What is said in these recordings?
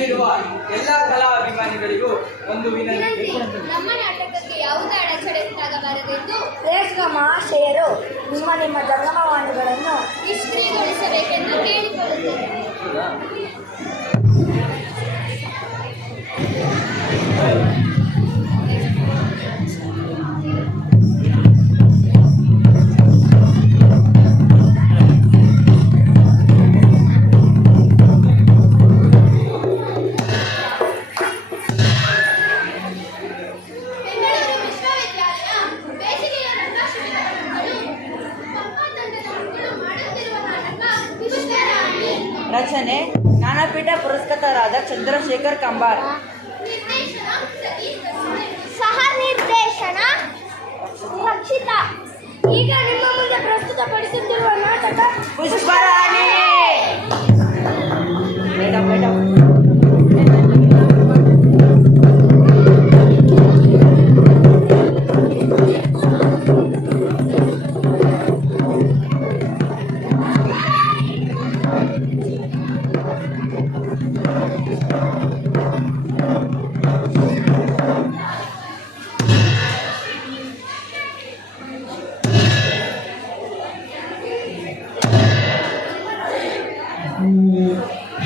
ನಮ್ಮಲ್ಲಿರುವ ಎಲ್ಲ ಕಲಾಭಿಮಾನಿಗಳಿಗೂ ಒಂದು ವಿನಂತಿ. ನಮ್ಮ ನಾಟಕಕ್ಕೆ ಯಾವುದೇ ಅಡಚಣೆ ಉಂಟಾಗಬಾರದೆಂದು ಮಹಾಶಯರು ನಿಮ್ಮ ಜಂಗಮವಾಣಿಗಳನ್ನು ನಿಷ್ಕ್ರಿಯಗೊಳಿಸಬೇಕೆಂದು ಕೇಳಿಕೊಳ್ಳುತ್ತೇನೆ. ರಚನೆ ಜ್ಞಾನಪೀಠ ಪುರಸ್ಕೃತರಾದ ಚಂದ್ರಶೇಖರ್ ಕಂಬಾರ್. ಸಹ ನಿರ್ದೇಶನ ರಕ್ಷಿತಾ. ಈಗ ನಿಮ್ಮ ಮುಂದೆ ಪ್ರಸ್ತುತಪಡಿಸುತ್ತಿರುವ ನಾಟಕ ಪುಷ್ಪರಾಣಿ.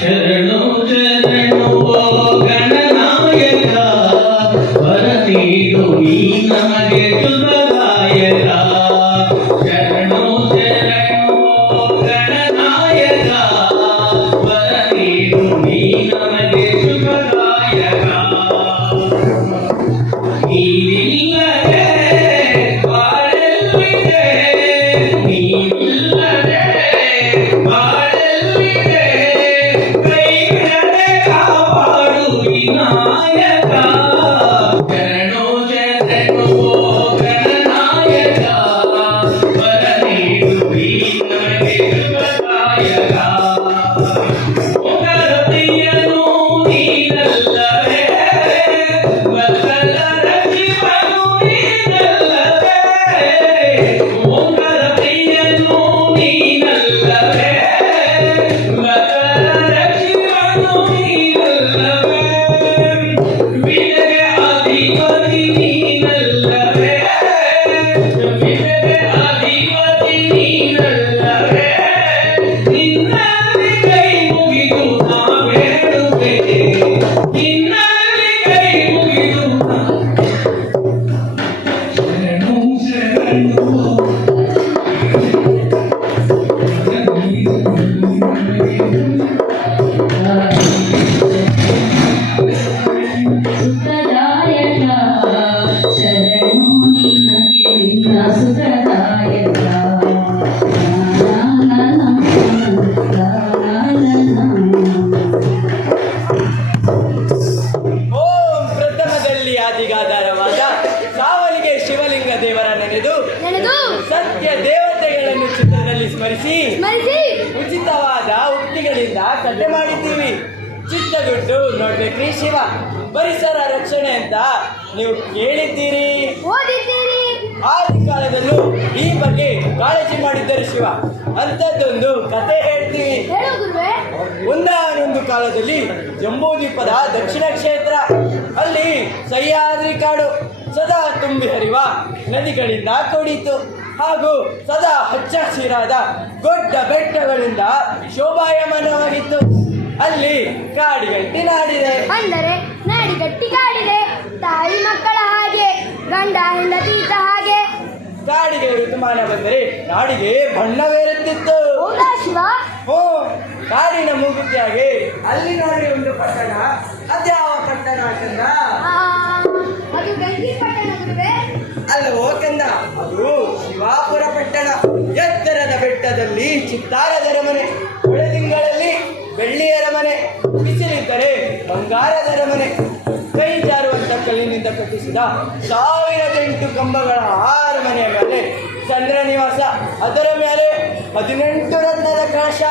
ಶರಣು ಶರಣು ಗಣನಾಯಕ ವರ ನೀಡು ನೀ ನಮಗೆ ಶುಭದಾಯಕ. ಶರಣು ಶರಣು ಗಣನಾಯಕ ವರ ನೀಡು ನೀ ನಮಗೆ ಶುಭದಾಯಕ. ನೀನಿಲ್ಲದೆ ಬಾಳೆಲ್ಲಿದೆ, ನೀನಿಲ್ಲದೆ ಬಾಳೆಲ್ಲಿದೆ, ಕೈ ಬಿಡದೆ ಕಾಪಾಡು ವಿನಾಯಕ. ಶರಣು ಶರಣು ಗಣನಾಯಕ ವರ ನೀಡು ನೀ ನಮಗೆ ಶುಭದಾಯಕ. ಪ್ರಿಯನು ನೀನಲ್ಲವೇ, ಬಲ್ಲರ ಶಿವನು ನೀನಲ್ಲವೇ, ಓಂಕಾರ ಪ್ರಿಯನು ನೀನಲ್ಲವೇ, ಬಲ್ಲರ ಶಿವನು ನೀನಲ್ಲವೇ, ವಿನಯ ಅಧಿಪತಿ ನೀನಲ್ಲವೇ, ವಿನಯ ಅಧಿಪತಿ ನೀನಲ್ಲವೇ, ನಿನ್ನಲ್ಲಿ ಕೈ ಮುಗಿದು ನಾ ಬೇಡುವೆನೆ, ನಿನ್ನಲ್ಲಿ ಕೈ ಮುಗಿದು ನಾ. ಶರಣು ಶರಣು ಸುಖದಾಯಕ. ಶರಣು ನಿನಗೆ ನಿನ್ನ ಸುಖದಾಯಕ. ಓಂ ಪ್ರಥಮದಲ್ಲಿ ಆದಿಗಾಧಾರವಾದ ಸಾವಲಿಗೆ ಶಿವಲಿಂಗ ದೇವರ ನೆನೆದು ಸತ್ಯ ದೇವತೆಗಳನ್ನು ಚಿತ್ರದಲ್ಲಿ ಸ್ಮರಿಸಿ ಉಚಿತವಾದ ಉಕ್ತಿಗಳಿಂದ ಕಥೆ ಮಾಡಿದ್ದೀವಿ. ಚಿತ್ತದುಡ್ಡು ನೋಡ್ಬೇಕ್ರಿ ಶಿವ. ಪರಿಸರ ರಕ್ಷಣೆ ಅಂತ ನೀವು ಕೇಳಿದ್ದೀರಿ, ಓದಿದ್ದೀರಿ. ಆದಿ ಕಾಲದಲ್ಲೂ ಈ ಬಗ್ಗೆ ಕಾಳಜಿ ಮಾಡಿದ್ದರು ಶಿವ. ಅಂಥದ್ದೊಂದು ಕಥೆ ಹೇಳ್ತೀವಿ. ಹೇಳು ಗುರುವೆ. ಒಂದಾನೊಂದು ಕಾಲದಲ್ಲಿ ಜಂಬೂದ್ವೀಪದ ದಕ್ಷಿಣ ಕ್ಷೇತ್ರ, ಅಲ್ಲಿ ಸಹ್ಯಾದ್ರಿ ಕಾಡು ಸದಾ ತುಂಬಿ ಹರಿವ ನದಿಗಳಿಂದ ಕೂಡಿತು. ಹಾಗೂ ಸದಾ ಹಚ್ಚ ಹಸಿರಾದ ದೊಡ್ಡ ಬೆಟ್ಟಗಳಿಂದ ಶೋಭಾಯಮಾನವಾಗಿತ್ತು. ಅಲ್ಲಿ ಕಾಡಿಗಟ್ಟಿ ನಾಡಿದೆ, ಅಂದರೆ ನಾಡಿಗಟ್ಟಿ ಕಾಡಿದೆ. ತಾಯಿ ಮಕ್ಕಳ ಹಾಗೆ, ಗಂಡ ಹೆಂಡತೀತ ಹಾಗೆ. ಕಾಡಿಗೆ ಋತುಮಾನ ಬಂದರೆ ನಾಡಿಗೆ ಬಣ್ಣವೇರುತ್ತಿತ್ತು. ಹೌದಾ ಶಿವ? ಓ, ಕಾಡಿನ ಮೂಗುತಿಯಾಗಿ ಅಲ್ಲಿ ನೋಡಿ ಒಂದು ಪಟ್ಟಣ. ಅದ್ಯಾವ ಪಟ್ಟಣ ಕಂದ? ಅದು ಗಂಗಿ ಪಟ್ಟಣ ಗುರುವೆ. ಅಲ್ಲವೋ ಕಂದ, ಅದು ಶಿವಾಪುರ ಪಟ್ಟಣ. ಎತ್ತರದ ಬೆಟ್ಟದಲ್ಲಿ ಚಿತ್ತಾರದ ಅರಮನೆ, ಬೆಳದಿಂಗಳಲ್ಲಿ ಬೆಳ್ಳಿಯ ಅರಮನೆ, ಬಿಸಿಲಿದ್ದರೆ ಬಂಗಾರದ ಅರಮನೆ. ಕೈ ಜಾರುವಂತ ಕಲ್ಲಿನಿಂದ ಕಟ್ಟಿಸಿದ 1008 ಕಂಬಗಳ ಅರಮನೆಯ ಮೇಲೆ ಚಂದ್ರ ನಿವಾಸ, ಅದರ ಮೇಲೆ 18 ರತ್ನದ ಕಳಶ.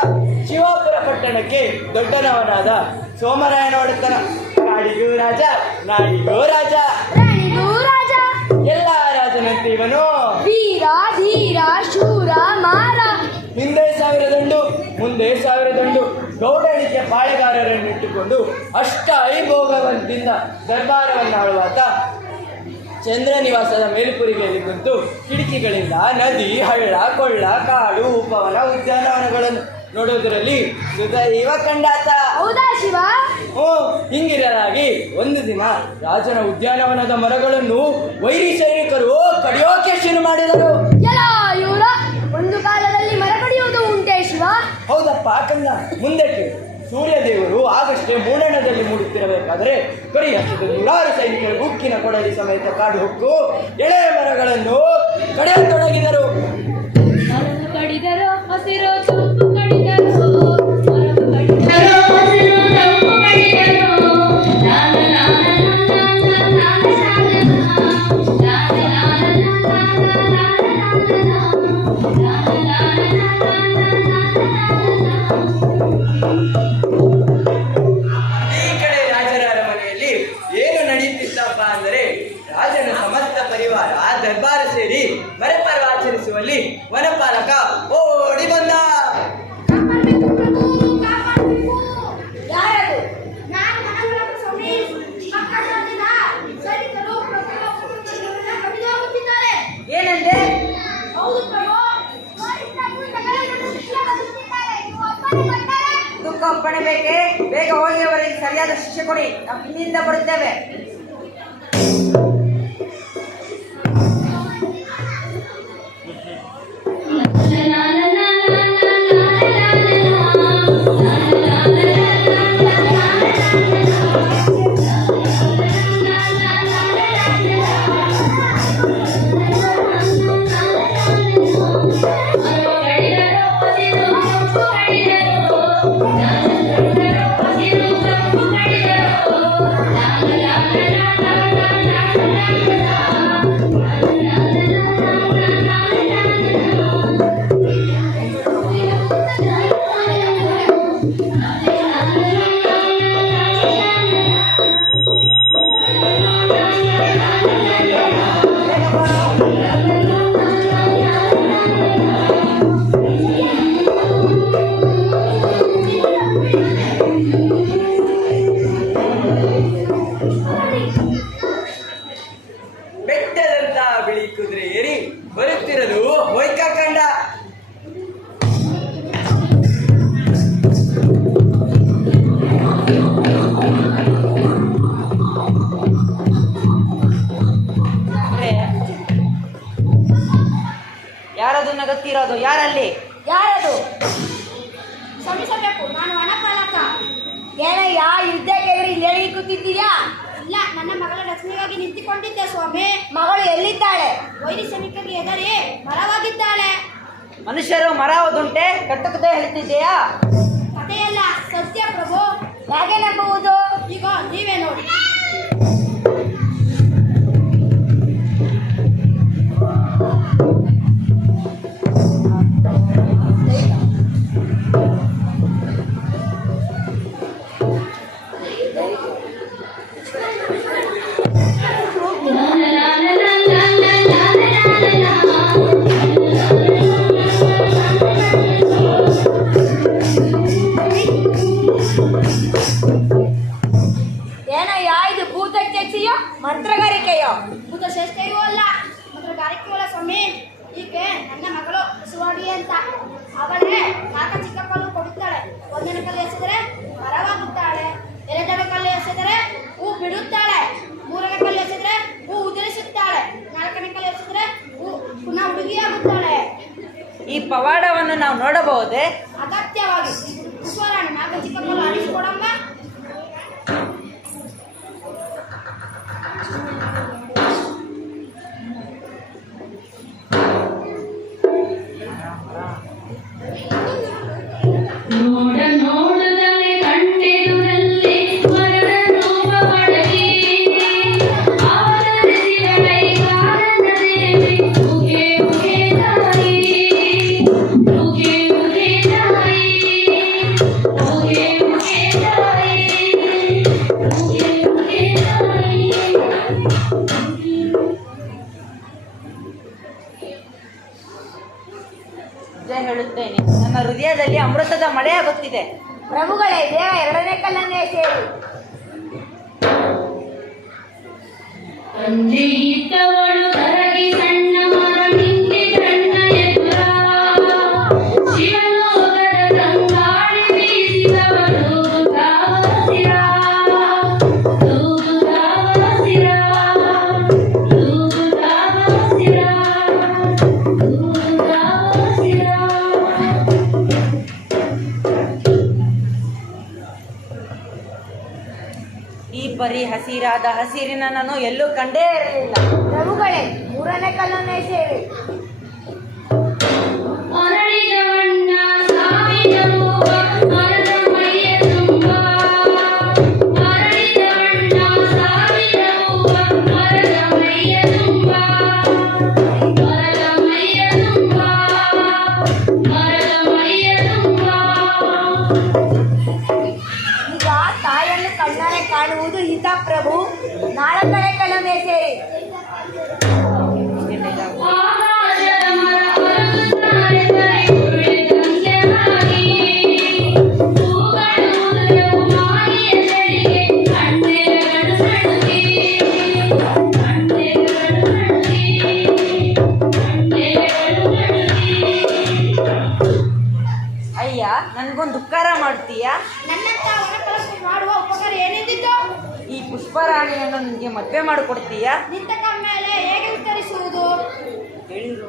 ಶಿವಾಪುರ ಪಟ್ಟಣಕ್ಕೆ ದೊಡ್ಡನವನಾದ ಸೋಮರಾಯನ ಒಡೆತನ. ಕಾಡಿಗೂ ರಾಜ, ನಾಡಿಗೂ ರಾಜ, ರಾಣಿಗೂ ರಾಜ. ಎಲ್ಲ ರಾಜನಂತೆ ಇವನು ವೀರ ಧೀರ ಶೂರ ಮಾರ. ಹಿಂದೆ 1000 ದಂಡು, ಮುಂದೆ 1000 ದಂಡು, ಗೌಡಣಿಕೆ ಪಾಳೆಗಾರರನ್ನು ಇಟ್ಟುಕೊಂಡು ಅಷ್ಟ ಐಭೋಗವಂತಿಂದ ದರ್ಬಾರವನ್ನು ಆಳುವಾತ ಚಂದ್ರ ನಿವಾಸದ ಮೇಲ್ಪುರಿಗೆಯಲ್ಲಿ ಕುಂತು ಕಿಟಕಿಗಳಿಂದ ನದಿ, ಹಳ್ಳ, ಕೊಳ್ಳ, ಕಾಡು, ಉಪವನ, ಉದ್ಯಾನವನಗಳನ್ನು ನೋಡುವುದರಲ್ಲಿ ಸುದೈವ ಕಂಡಾತ. ಹೌದಾ ಶಿವ? ಹಿಂಗಿರಲಾಗಿ ಒಂದು ದಿನ ರಾಜನ ಉದ್ಯಾನವನದ ಮರಗಳನ್ನು ವೈರಿ ಸೈನಿಕರು ಕಡಿಯೋಕೆ ಶುರು ಮಾಡಿದರು. ಎಲ್ಲ ಇವರ ಒಂದು ಕಾಲದಲ್ಲಿ ಮರ ಕಡಿಯುವುದು ಉಂಟೆ ಶಿವ? ಹೌದಪ್ಪ ಕಂದ, ಮುಂದಕ್ಕೆ ಸೂರ್ಯದೇವರು ಆಗಷ್ಟೇ ಮೂಡಣದಲ್ಲಿ ಮೂಡುತ್ತಿರಬೇಕಾದರೆ ಕಡಿಯ ನೂರಾರು ಸೈನಿಕರು ಗುಕ್ಕಿನ ಕೊಡಲಿ ಸಮೇತ ಕಾಡು ಹೊಕ್ಕು ಎಳೆಯ ಮರಗಳನ್ನು ಕಡಿಯತೊಡಗಿದರು. ಮರವು ಕಡಿದರು ಹಸಿರು ತಂಪು ಕಡಿದರು, ಮರವು ಕಡಿದರು ಹಸಿರು ತಂಪು ಕಡಿದರು. ಲಾಲ ಲಾಲ ಲಾಲ ಲಾಲ ಲಾಲ ಈ ಕಡೆ ರಾಜರ ಅರಮನೆಯಲ್ಲಿ ಏನು ನಡೆಯುತ್ತಿತ್ತಪ್ಪ ಅಂದರೆ ರಾಜನ ಸಮಸ್ತ ಪರಿವಾರ ದರ್ಬಾರ ಸೇರಿ ಮರೆಪರ್ವ ಆಚರಿಸುವಲ್ಲಿ ವನಪಾಲಕ ಓಡಿ ಬಂದ. ಯಾರದು? ನಾನು ಮನವೊಳಗೆ ಸ್ವಾಮಿ. ಮಕ್ಕಳಾದ ಸೈನಿಕರು ಪ್ರತಿಯೊಬ್ಬರನ್ನ ಕಡಿದು ಹೋಗುತ್ತಿದ್ದಾರೆ. ಏನಂದೆ? ಹೌದು ಪ್ರಭು. ದುಃಖ ಒಪ್ಪಣೆ ಬೇಕೆ? ಬೇಗ ಹೋಗಿ ಅವರಿಗೆ ಸರಿಯಾದ ಶಿಕ್ಷೆ ಕೊಡಿ, ನಾವು ಹಿಂದಿನಿಂದ ಬರುತ್ತೇವೆ. ಬೆಟ್ಟದಂತ ಬಿಳಿ ಕುದುರೆ ಏರಿ ಬರುತ್ತಿರಲು ಹೊಯ್ಕ ಕಂಡ. ಯಾರದು ನಗತ್ತಿರೋದು? ಯಾರಲ್ಲಿ? ಯಾರದು? ಕ್ಷಮಿಸಬೇಕು, ನಾನು ವನಪಾಲಕ. ಏನಯ್ಯ ಯುದ್ಧಕ್ಕೆ ಇಲ್ಲಿ ಕೂತಿದ್ದೀಯಾ? ಇಲ್ಲ, ನನ್ನ ಮಗಳ ರಕ್ಷಣೆಗಾಗಿ ನಿಂತುಕೊಂಡಿದ್ದೆ ಸ್ವಾಮಿ. ಮಗಳು ಎಲ್ಲಿದ್ದಾಳೆ? ವೈರಿ ಸೈನಿಕರಿಗೆ ಎದುರಿ ಮರವಾಗಿದ್ದಾಳೆ. ಮನುಷ್ಯರು ಮರವುದುಂಟೆ, ಕಟ್ಟುಕತೆ ಹೇಳ್ತಿದ್ದೀಯಾ? ಕಥೆಯಲ್ಲ, ಸತ್ಯ ಪ್ರಭು. ಹೇಗೆ ನಂಬುವುದು? ಈಗ ನೀವೇ ನೋಡಿ. ಏನಯ್ಯ ಇದು ಭೂತಚೆಯೋ ಮಂತ್ರಗಾರಿಕೆಯೋ? ಭೂತ ಶ್ರೇಷ್ಠೆಯೂ ಅಲ್ಲ, ಮಂತ್ರಗಾರಿಕೆಯೂ ಅಲ್ಲ ಸ್ವಾಮಿ. ಈಕೆ ನನ್ನ ಮಗಳು ಸುವರ್ಣಿ ಅಂತ. ಅವಳೇ ನಾಲ್ಕ ಚಿಕ್ಕ ಕಲ್ಲು ಕೊಡುತ್ತಾಳೆ. ಒಂದನೇ ಕಲ್ಲು ಎಸೆದರೆ ಮರವಾಗುತ್ತಾಳೆ, ಎರಡನೇ ಕಲ್ಲು ಎಸೆದರೆ ಹೂ ಬಿಡುತ್ತಾಳೆ, ಮೂರನೇ ಕಲ್ಲು ಎಸೆದರೆ ಹೂ ಉದುರಿಸುತ್ತಾಳೆ, ನಾಲ್ಕನೇ ಕಲ್ಲು ಎಸೆದರೆ ಹೂ ಪುನಃ ಹುಡುಗಿಯಾಗುತ್ತಾಳೆ. ಈ ಪವಾಡವನ್ನು ನಾವು ನೋಡಬಹುದೇ? ಅಗತ್ಯವಾಗಿ ಸುವರ್ಣಿ ನಾಲ್ಕು ಚಿಕ್ಕ ಕಲ್ಲು ಆಡಿಸಿಕೊಡಮ್ಮ. ನೋಡ ನೋಡದಲ್ಲಿ ಕಣ್ಣೆದುರಲ್ಲಿ ಮರಣ ರೂಪ ಪಡಲಿ, ಅವರ ಶಿವೈ ಕಾರಣ ದೇವಿ ಉಗೆ ಉಗೆ ತಾಯಿ, ಉಗೆ ಉಗೆ ತಾಯಿ, ಉಗೆ ಉಗೆ ತಾಯಿ, ಉಗೆ ಉಗೆ ತಾಯಿ. ನಿಜ ಹೇಳುತ್ತೇನೆ, ನನ್ನ ಹೃದಯದಲ್ಲಿ ಅಮೃತದ ಮಳೆಯಾಗುತ್ತಿದೆ. ಪ್ರಭುಗಳೇ, ಬೇಗ ಎರಡನೇ ಕಲ್ಲನ್ನೇ ಸೇರಿ. ತಂದೆ ಇದ್ದವಳು ಕರಗಿ ಸಣ್ಣ ಮರ ನಿಂದೆ ಕಣ್ಣ ಎದುರ ಶಿವಲೋಕದ ತಂಗಾಳಿ ಬೀಸಿದವಳು ಗಾವಸಿರ ಗಾವಸಿರ ಗಾವಸಿರ ಗಾವಸಿರ. ಈ ಪರಿ ಹಸಿರಾದ ಹಸಿರಿನ ನಾನು ಎಲ್ಲೂ ಕಂಡೇ ಇರಲಿಲ್ಲ. ಪ್ರಭುಗಳೇ, ಮೂರನೇ ಕಲ್ಲನ್ನೇ ಸೇರಿ. ಅರಳಿದ ಬಣ್ಣ ಸಾವಿನ ಹೂವ ಮರದ ಮೈಯ ತುಂಬ ಅರಳಿದ ಬಣ್ಣ ಸಾವಿನ ಹೂವ ಮರದ ಮೈಯ ತುಂಬ ಮರದ ಮೈಯ ತುಂಬ ಮರದ ಮೈಯ ತುಂಬ. ಈಗ ತಾಯಿಯನ್ನು ಕಣ್ಣಾರೆ ಕಾಣುವುದು ಹಿತ ಪ್ರಭು. ನಾಲ್ಕನೇ ಕಲ್ಲನ್ನೇ ಸೇರಿ. ಆಕಾಶದ ಮರ ಅರಳುತ್ತಾರೆ ತಾರೆ ಕುಳಿತಂತೆ ಹಾಗೆ ಹೂಗಳು ಉದುರವು ಮಾರಿಯ ಚಳಿಗೆ ಕಣ್ಣೆರಡು ಸಣ್ಣಗೆ ಕಣ್ಣೆರಡು ಸಣ್ಣಗೆ ಕಣ್ಣೆರಡು ಸಣ್ಣಗೆ. ಅಯ್ಯ, ನನ್ಗೊಂದು ಉಪಕಾರ ಮಾಡ್ತೀಯಾ? ನನ್ನಂತ ವನಕಲಸು ಮಾಡುವ ಉಪಕಾರ ಏನೆಂದಿದ್ದು? ಈ ಪುಷ್ಪರಾಣಿಯನ್ನು ನನಗೆ ಮದುವೆ ಮಾಡಿಕೊಡ್ತೀಯಾ? ನಿಂತಕ ಮೇಲೆ ಹೇಗೆ ಉತ್ತರಿಸುವುದು? ಹೇಳಿರು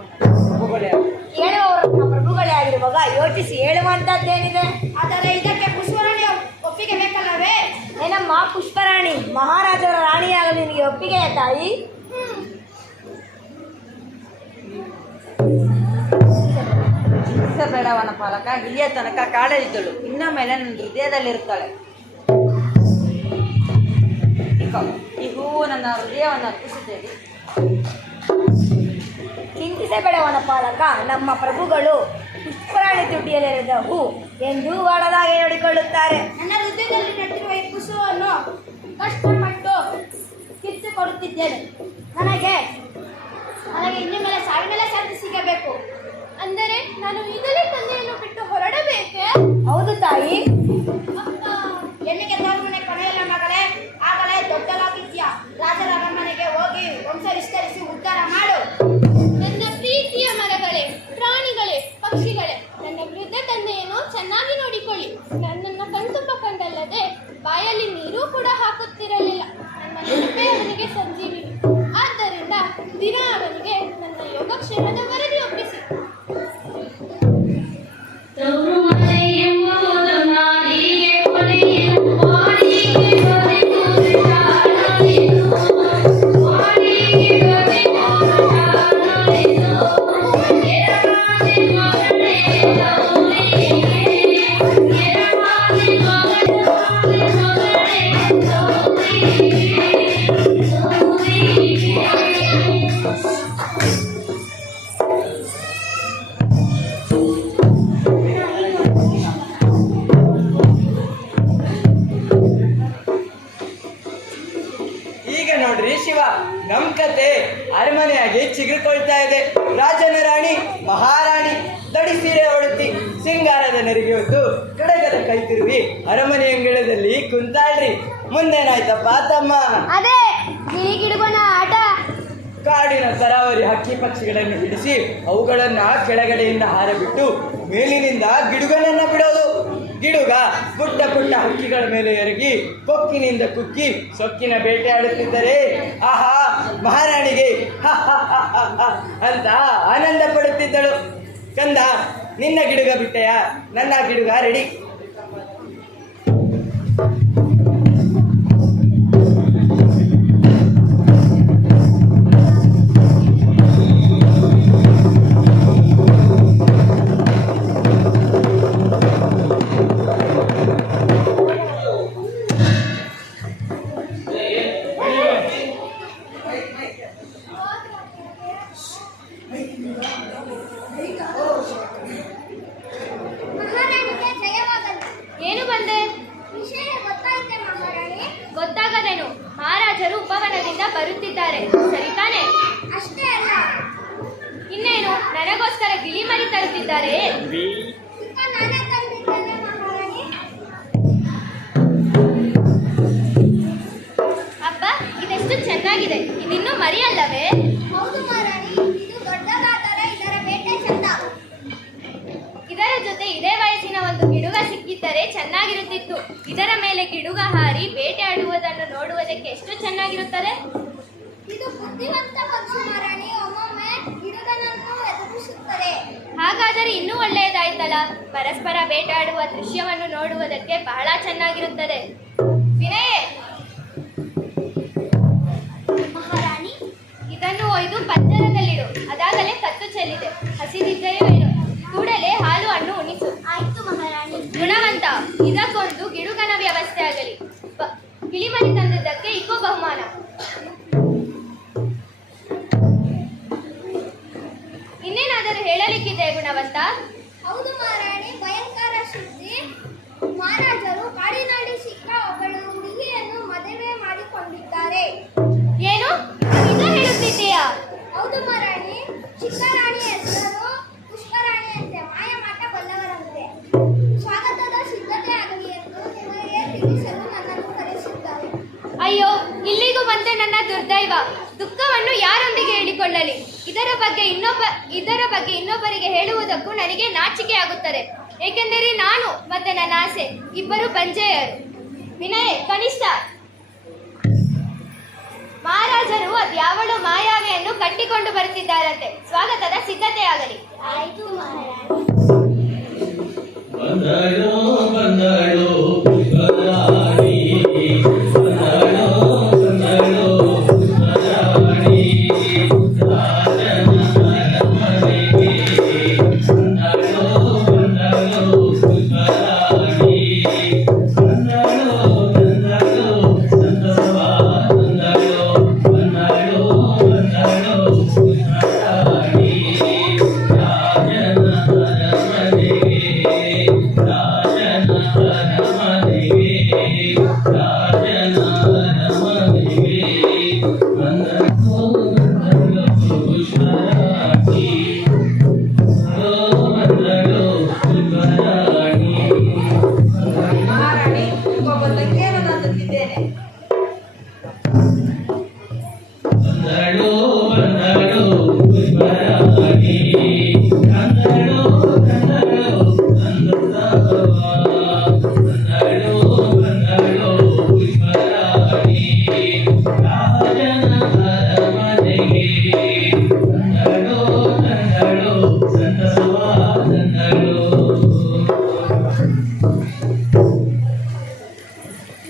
ಪ್ರಭುಗಳೇ. ಹೇಳುವವರು ಪ್ರಭುಗಳೇ ಆಗಿರುವಾಗ ಯೋಚಿಸಿ ಹೇಳುವಂತದ್ದೇನಿದೆ? ಆದರೆ ಇದಕ್ಕೆ ಪುಷ್ಪರಾಣಿಯ ಒಪ್ಪಿಗೆ ಬೇಕಲ್ಲವೇ? ಏನಮ್ಮ ಪುಷ್ಪರಾಣಿ, ಮಹಾರಾಜರ ರಾಣಿಯಾಗಲು ನಿನಗೆ ಒಪ್ಪಿಗೆಯ ತಾಯಿ? ಚಿಂತಿಸಬೇಡವನ ಪಾಲಕ, ಇಲ್ಲಿಯ ತನಕ ಕಾಡಲಿದ್ದಳು, ಇನ್ನ ಮೇಲೆ ನನ್ನ ಹೃದಯದಲ್ಲಿರುತ್ತಾಳೆ. ಈ ಹೂವು ನನ್ನ ಹೃದಯವನ್ನು ಅರ್ಪಿಸುತ್ತೇನೆ. ಚಿಂತಿಸಬೇಡವನ ಪಾಲಕ, ನಮ್ಮ ಪ್ರಭುಗಳು ಪುಷ್ಪರಾಣಿ ತುಟಿಯಲ್ಲಿರದ ಹೂ ಎಂದು ಒಡದಾಗೆ ನೋಡಿಕೊಳ್ಳುತ್ತಾರೆ. ನನ್ನ ಹೃದಯದಲ್ಲಿ ನೆಟ್ಟಿರುವ ಈ ಪುಷ್ಪವನ್ನು ಕಷ್ಟಪಟ್ಟು ಕಿತ್ತು ಕೊಡುತ್ತಿದ್ದೇನೆ. ನನಗೆ ಇನ್ನು ಮೇಲೆ ಸಾವಿನ ಶಾಂತಿ ಸಿಗಬೇಕು. ಅಂದರೆ ನಾನು ಈಗಲೇ ತಂದೆಯನ್ನು ಬಿಟ್ಟು ಹೊರಡಬೇಕೆ? ಹೌದು ತಾಯಿ. ಎಲ್ಲಿಗೆ ತೋರ್ಮನೆ ಕೊನೆಯಲ್ಲ ಮಗಳೇ, ಆಗಲೇ ದೊಡ್ಡಲಾಗಿದ್ಯಾ. ರಾಜರ ಅರಮನೆಗೆ ಹೋಗಿ ವಂಶ ವಿಸ್ತರಿಸಿ ಉದ್ಧಾರ ಮಾಡು. ನನ್ನ ಪ್ರೀತಿಯ ಮರಗಳೇ, ಪ್ರಾಣಿಗಳೇ, ಪಕ್ಷಿಗಳೇ, ನನ್ನ ವೃದ್ಧ ತಂದೆಯನ್ನು ಚೆನ್ನಾಗಿ ನೋಡಿಕೊಳ್ಳಿ. ನನ್ನನ್ನು ಕಣ್ತುಂಬ ಕಂಡಲ್ಲದೆ ಬಾಯಲ್ಲಿ ನೀರು ಕೂಡ ಹಾಕುತ್ತಿರಲಿಲ್ಲ. ನನ್ನ ನೆನಪೇ ಅವನಿಗೆ ಸಂಜೀವಿನಿ. ಆದ್ದರಿಂದ ದಿನ ಅವನಿಗೆ ನನ್ನ ಯೋಗಕ್ಷೇಮದ ವರದಿ ಒಪ್ಪಿಸಿ. ತವರು ಮನೆ ಎಂಬುದು ನಾಡಿಗೆ ಕೊನೆಯು ವಾಡಿಗೆ ಬದಿಗುವುದು ಶಾಲೆಯು ವಾಡಿಗೆ ಬದಿಗುವುದು ಶಾಲೆಯು ಎರಡಾದಿ ಮಗನೇ ಗೌರಿಗೆ ಎರಡಾದಿ ಮಗನೇ ಈಗ ನೋಡ್ರಿ ಶಿವ, ನಮ್ ಕತೆ ಅರಮನೆಯಾಗಿ ಚಿಗುರಿಕೊಳ್ತಾ ಇದೆ. ರಾಜನ ರಾಣಿ ಮಹಾರಾಣಿ ದಡಿ ಸೀರೆ ಹೊಡುತ್ತಿ ಸಿಂಗಾರದ ನೆರಿಗೆ ಹೊತ್ತು ಕಡಗದ ಕೈ ತಿರುವಿ ಅರಮನೆ ಅಂಗಳದಲ್ಲಿ ಕುಂತಾಳ್ರಿ. ಮುಂದೇನಾಯ್ತಪ್ಪ ತಮ್ಮ? ಅದೇ ಗಿರಿಗಿಡುಬನ ಆಟ. ಕಾಡಿನ ತರಾವರಿ ಹಕ್ಕಿ ಪಕ್ಷಿಗಳನ್ನು ಬಿಡಿಸಿ ಅವುಗಳನ್ನ ಕೆಳಗಡೆಯಿಂದ ಹಾರಬಿಟ್ಟು ಮೇಲಿನಿಂದ ಗಿಡುಗನನ್ನ ಬಿಡೋದು. ಗಿಡುಗ ಪುಟ್ಟ ಪುಟ್ಟ ಹಕ್ಕಿಗಳ ಮೇಲೆ ಎರಗಿ ಕೊಕ್ಕಿನಿಂದ ಕುಕ್ಕಿ ಸೊಕ್ಕಿನ ಬೇಟೆ ಆಡುತ್ತಿದ್ದರೆ ಆಹಾ, ಮಹಾರಾಣಿಗೆ ಹ ಹ ಹ ಹ ಹ ಅಂತ ಆನಂದ ಪಡುತ್ತಿದ್ದಳು. ಕಂದ, ನಿನ್ನ ಗಿಡುಗ ಬಿಟ್ಟೆಯ? ನನ್ನ ಗಿಡುಗ ರೆಡಿ. ಮಹಾರಾಣಿಗೆ ಜಯವಾಗಲಿ. ಏನು ಬಂದೆ? ವಿಷಯ ಗೊತ್ತಾಯಿತೆ ಮಹಾರಾಣಿ. ಗೊತ್ತಾಗದೇನು? ಮಹಾರಾಜರು ಉಪವನದಿಂದ ಬರುತ್ತಿದ್ದಾರೆ, ಸರಿ ತಾನೆ? ಅಷ್ಟೇ ಅಲ್ಲ, ಇನ್ನೇನು ನನಗೋಸ್ಕರ ಗಿಳಿಮರಿ ತರುತ್ತಿದ್ದಾರೆ. ನಾನೇ ತಂದಿದ್ದೇನೆ ಮಹಾರಾಣಿ. ಮರಿ ಅಲ್ಲವೇ? ಹೌದು ಮಹಾರಾಣಿ, ಇದು ದೊಡ್ಡ ಗಾತ್ರ, ಇದರ ಬೇಟೆ ಚಂದ. ಇದರ ಜೊತೆ ಇದೇ ವಯಸ್ಸಿನ ಒಂದು ಗಿಡುಗ ಸಿಕ್ಕಿದ್ದರೆ ಚೆನ್ನಾಗಿರುತ್ತಿತ್ತು. ಇದರ ಮೇಲೆ ಗಿಡುಗ ಹಾರಿ ಬೇಟೆಯಾಡುವುದನ್ನು ನೋಡುವುದಕ್ಕೆ ಎಷ್ಟು ಚೆನ್ನಾಗಿರುತ್ತದೆ. ಇದು ಬುದ್ಧಿವಂತ ಪಕ್ಷಿ ಮಹಾರಾಣಿ, ಒಮ್ಮೊಮ್ಮೆ ಗಿಡುಗನನ್ನು ಎದುರಿಸುತ್ತದೆ. ಹಾಗಾದರೆ ಇನ್ನೂ ಒಳ್ಳೆಯದಾಯ್ತಲ್ಲ. ಪರಸ್ಪರ ಬೇಟೆಯಾಡುವ ದೃಶ್ಯವನ್ನು ನೋಡುವುದಕ್ಕೆ ಬಹಳ ಚೆನ್ನಾಗಿರುತ್ತದೆ. ವಿನಯೇ, ಮಹಾರಾಣಿ, ಇದನ್ನು ಒಯ್ದು ಪಂಜರದಲ್ಲಿಡು. ಅದಾಗಲೇ ಕತ್ತು ಚೆಲ್ಲಿದೆ. ಹಸಿದಿದ್ದೆಯೋ ಏನು, ಕೂಡಲೇ ಹಾಲು ಹಣ್ಣು ಉಣಿಸು. ಆಯ್ತು ಮಹಾರಾಣಿ. ಗುಣವಂತ, ಇದಕ್ಕೊಂದು ಗಿಡುಗನ ವ್ಯವಸ್ಥೆ ಆಗಲಿ. ಕಿಳಿಮರಿ ತಂದದ್ದಕ್ಕೆ ಇಕೋ ಬಹುಮಾನ. ಇನ್ನೇನಾದರೂ ಹೇಳಲಿಕ್ಕಿದೆ ಗುಣವಂತ? ಹೌದು ಮಹಾರಾಣಿ, ಭಯಂಕರ ಸುದ್ದಿ. ಮಹಾರಾಜರು ಕಾಡಿನಲ್ಲಿ ಸಿಕ್ಕ ಒಬ್ಬಳು ಹುಡುಗಿಯನ್ನು ಮದುವೆ ಮಾಡಿಕೊಂಡಿದ್ದಾರೆ. ಏನು ನಿಜ ಹೇಳುತ್ತಿದ್ದೀಯಾ? ಹೌದು ಮಹಾರಾಣಿ, ಚಿಕ್ಕರಾಣಿ ಹೆಸರು ಪುಷ್ಪರಾಣಿಯಂತೆ, ಮಾಯ ಮಾಟ ಬಲ್ಲವರಂತೆ. ಸ್ವಾಗತದ ಸಿದ್ಧತೆ ಆಗಲಿ ಎಂದು ನಿಮಗೆ ತಿಳಿಸಲು ನನ್ನನ್ನು ಕರೆಸಿದ್ದಾರೆ. ಅಯ್ಯೋ, ಇಲ್ಲಿಗೂ ಬಂದೆ ನನ್ನ ದುರ್ದೈವ. ದುಃಖವನ್ನು ಯಾರೊಂದಿಗೆ ಹೇಳಿಕೊಳ್ಳಲಿ? ಇದರ ಬಗ್ಗೆ ಇನ್ನೊಬ್ಬರಿಗೆ ಹೇಳುವುದಕ್ಕೂ ನನಗೆ ನಾಚಿಕೆ ಆಗುತ್ತದೆ. ಏಕೆಂದರೆ ನಾನು ಮತ್ತೆ ನನ್ನ ಆಸೆ ಇಬ್ಬರು ಬಂಜೆಯರು. ವಿನಯ್, ಕನಿಷ್ಠ ಮಹಾರಾಜರು ಅದ್ಯಾವಳು ಮಾಯಾವಿಯನ್ನು ಕಟ್ಟಿಕೊಂಡು ಬರುತ್ತಿದ್ದಾರಂತೆ. ಸ್ವಾಗತದ ಸಿದ್ಧತೆ ಆಗಲಿ. ಆಯ್ತು ಮಹಾರಾಣಿ. ಬಂದಳು ಬಂದಳು ಪುಷ್ಪರಾಣಿ, ಬಂದಳು ಬಂದಳು ಪುಷ್ಪರಾಣಿ, ರಾಜನ ಅರಮನೆಗೆ ಬಂದಳು ಬಂದಳು ಪುಷ್ಪರಾಣಿ, ಬಂದಳು ಬಂದಳು ಸಂತಸವ ಬಂದಳು ಬಂದಳು ಬಂದಳು ಪುಷ್ಪರಾಣಿ, ರಾಜನ ಅರಮನೆಗೆ ರಾಜನ ಅರಮನೆಗೆ ರಾಜನ ಅರಮನೆಗೆ ಬಂದಳು ಬಂದಳು ಪುಷ್ಪರಾಣಿ, ಬಂದಳು ಪುಷ್ಪರಾಣಿ. ಮಹಾರಾಣಿ, ಒಬ್ಬ ತಂಗಿಯನ್ನು ತಂದಿದ್ದೇನೆ. ಬಂದಳು ಬಂದಳು ಪುಷ್ಪರಾಣಿ, ಬಂದಳು ಬಂದಳು ಸಂತಸವ, ಬಂದಳು ಬಂದಳು ಪುಷ್ಪರಾಣಿ, ರಾಜನ ಅರಮನೆಗೆ ಬಂದಳು ಬಂದಳು ಸಂತಸವ ತಂದಳು.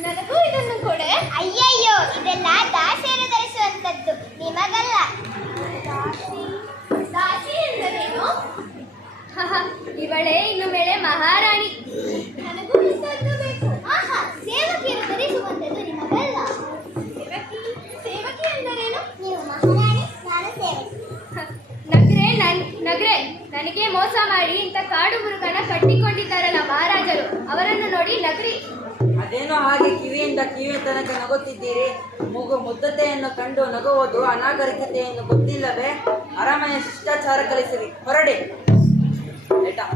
ನನಗೂ ಇದನ್ನು ಕೊಡೆ. ಅಯ್ಯಯ್ಯೋ, ಇದೆಲ್ಲ ದಾಸಿಯರು ಧರಿಸುವಂತದ್ದು, ನಿಮಗಲ್ಲ. ದಾಸಿ ಎಂದರೇನು? ಇವಳೇ ಇನ್ನು ಮೇಲೆ ಮಹಾರಾಣಿ. ನನಗೂ ಇಂಥದ್ದು ಬೇಕು. ಆಹಾ, ಸೇವಕಿಯರು ಧರಿಸುವಂತದ್ದು, ನಿಮಗಲ್ಲ. ಸೇವಕಿ ಎಂದರೇನು? ನೀವು ಮಹಾರಾಣಿ, ನಾನು ಸೇವಕಿ. ನಗ್ರೆ ನನಗೆ ಮೋಸ ಮಾಡಿ ಇಂಥ ಕಾಡು ಮೃಗನ ಕಟ್ಟಿಕೊಂಡಿದ್ದಾರಲ್ಲ ಮಹಾರಾಜರು, ಅವರನ್ನು ನೋಡಿ ನಗ್ರಿ. ಅದೇನೋ ಹಾಗೆ ಕಿವಿಯಿಂದ ಕಿವಿಯ ತನಕ ನಗುತ್ತಿದ್ದೀರಿ. ಮುಗ್ಧತೆಯನ್ನು ಕಂಡು ನಗುವುದು ಅನಾಗರಿಕತೆಯನ್ನು ಗೊತ್ತಿಲ್ಲವೇ? ಅರಮನೆ ಶಿಷ್ಟಾಚಾರ ಕಲಿಸಿರಿ, ಹೊರಡಿ. ಆಯ್ತಾ?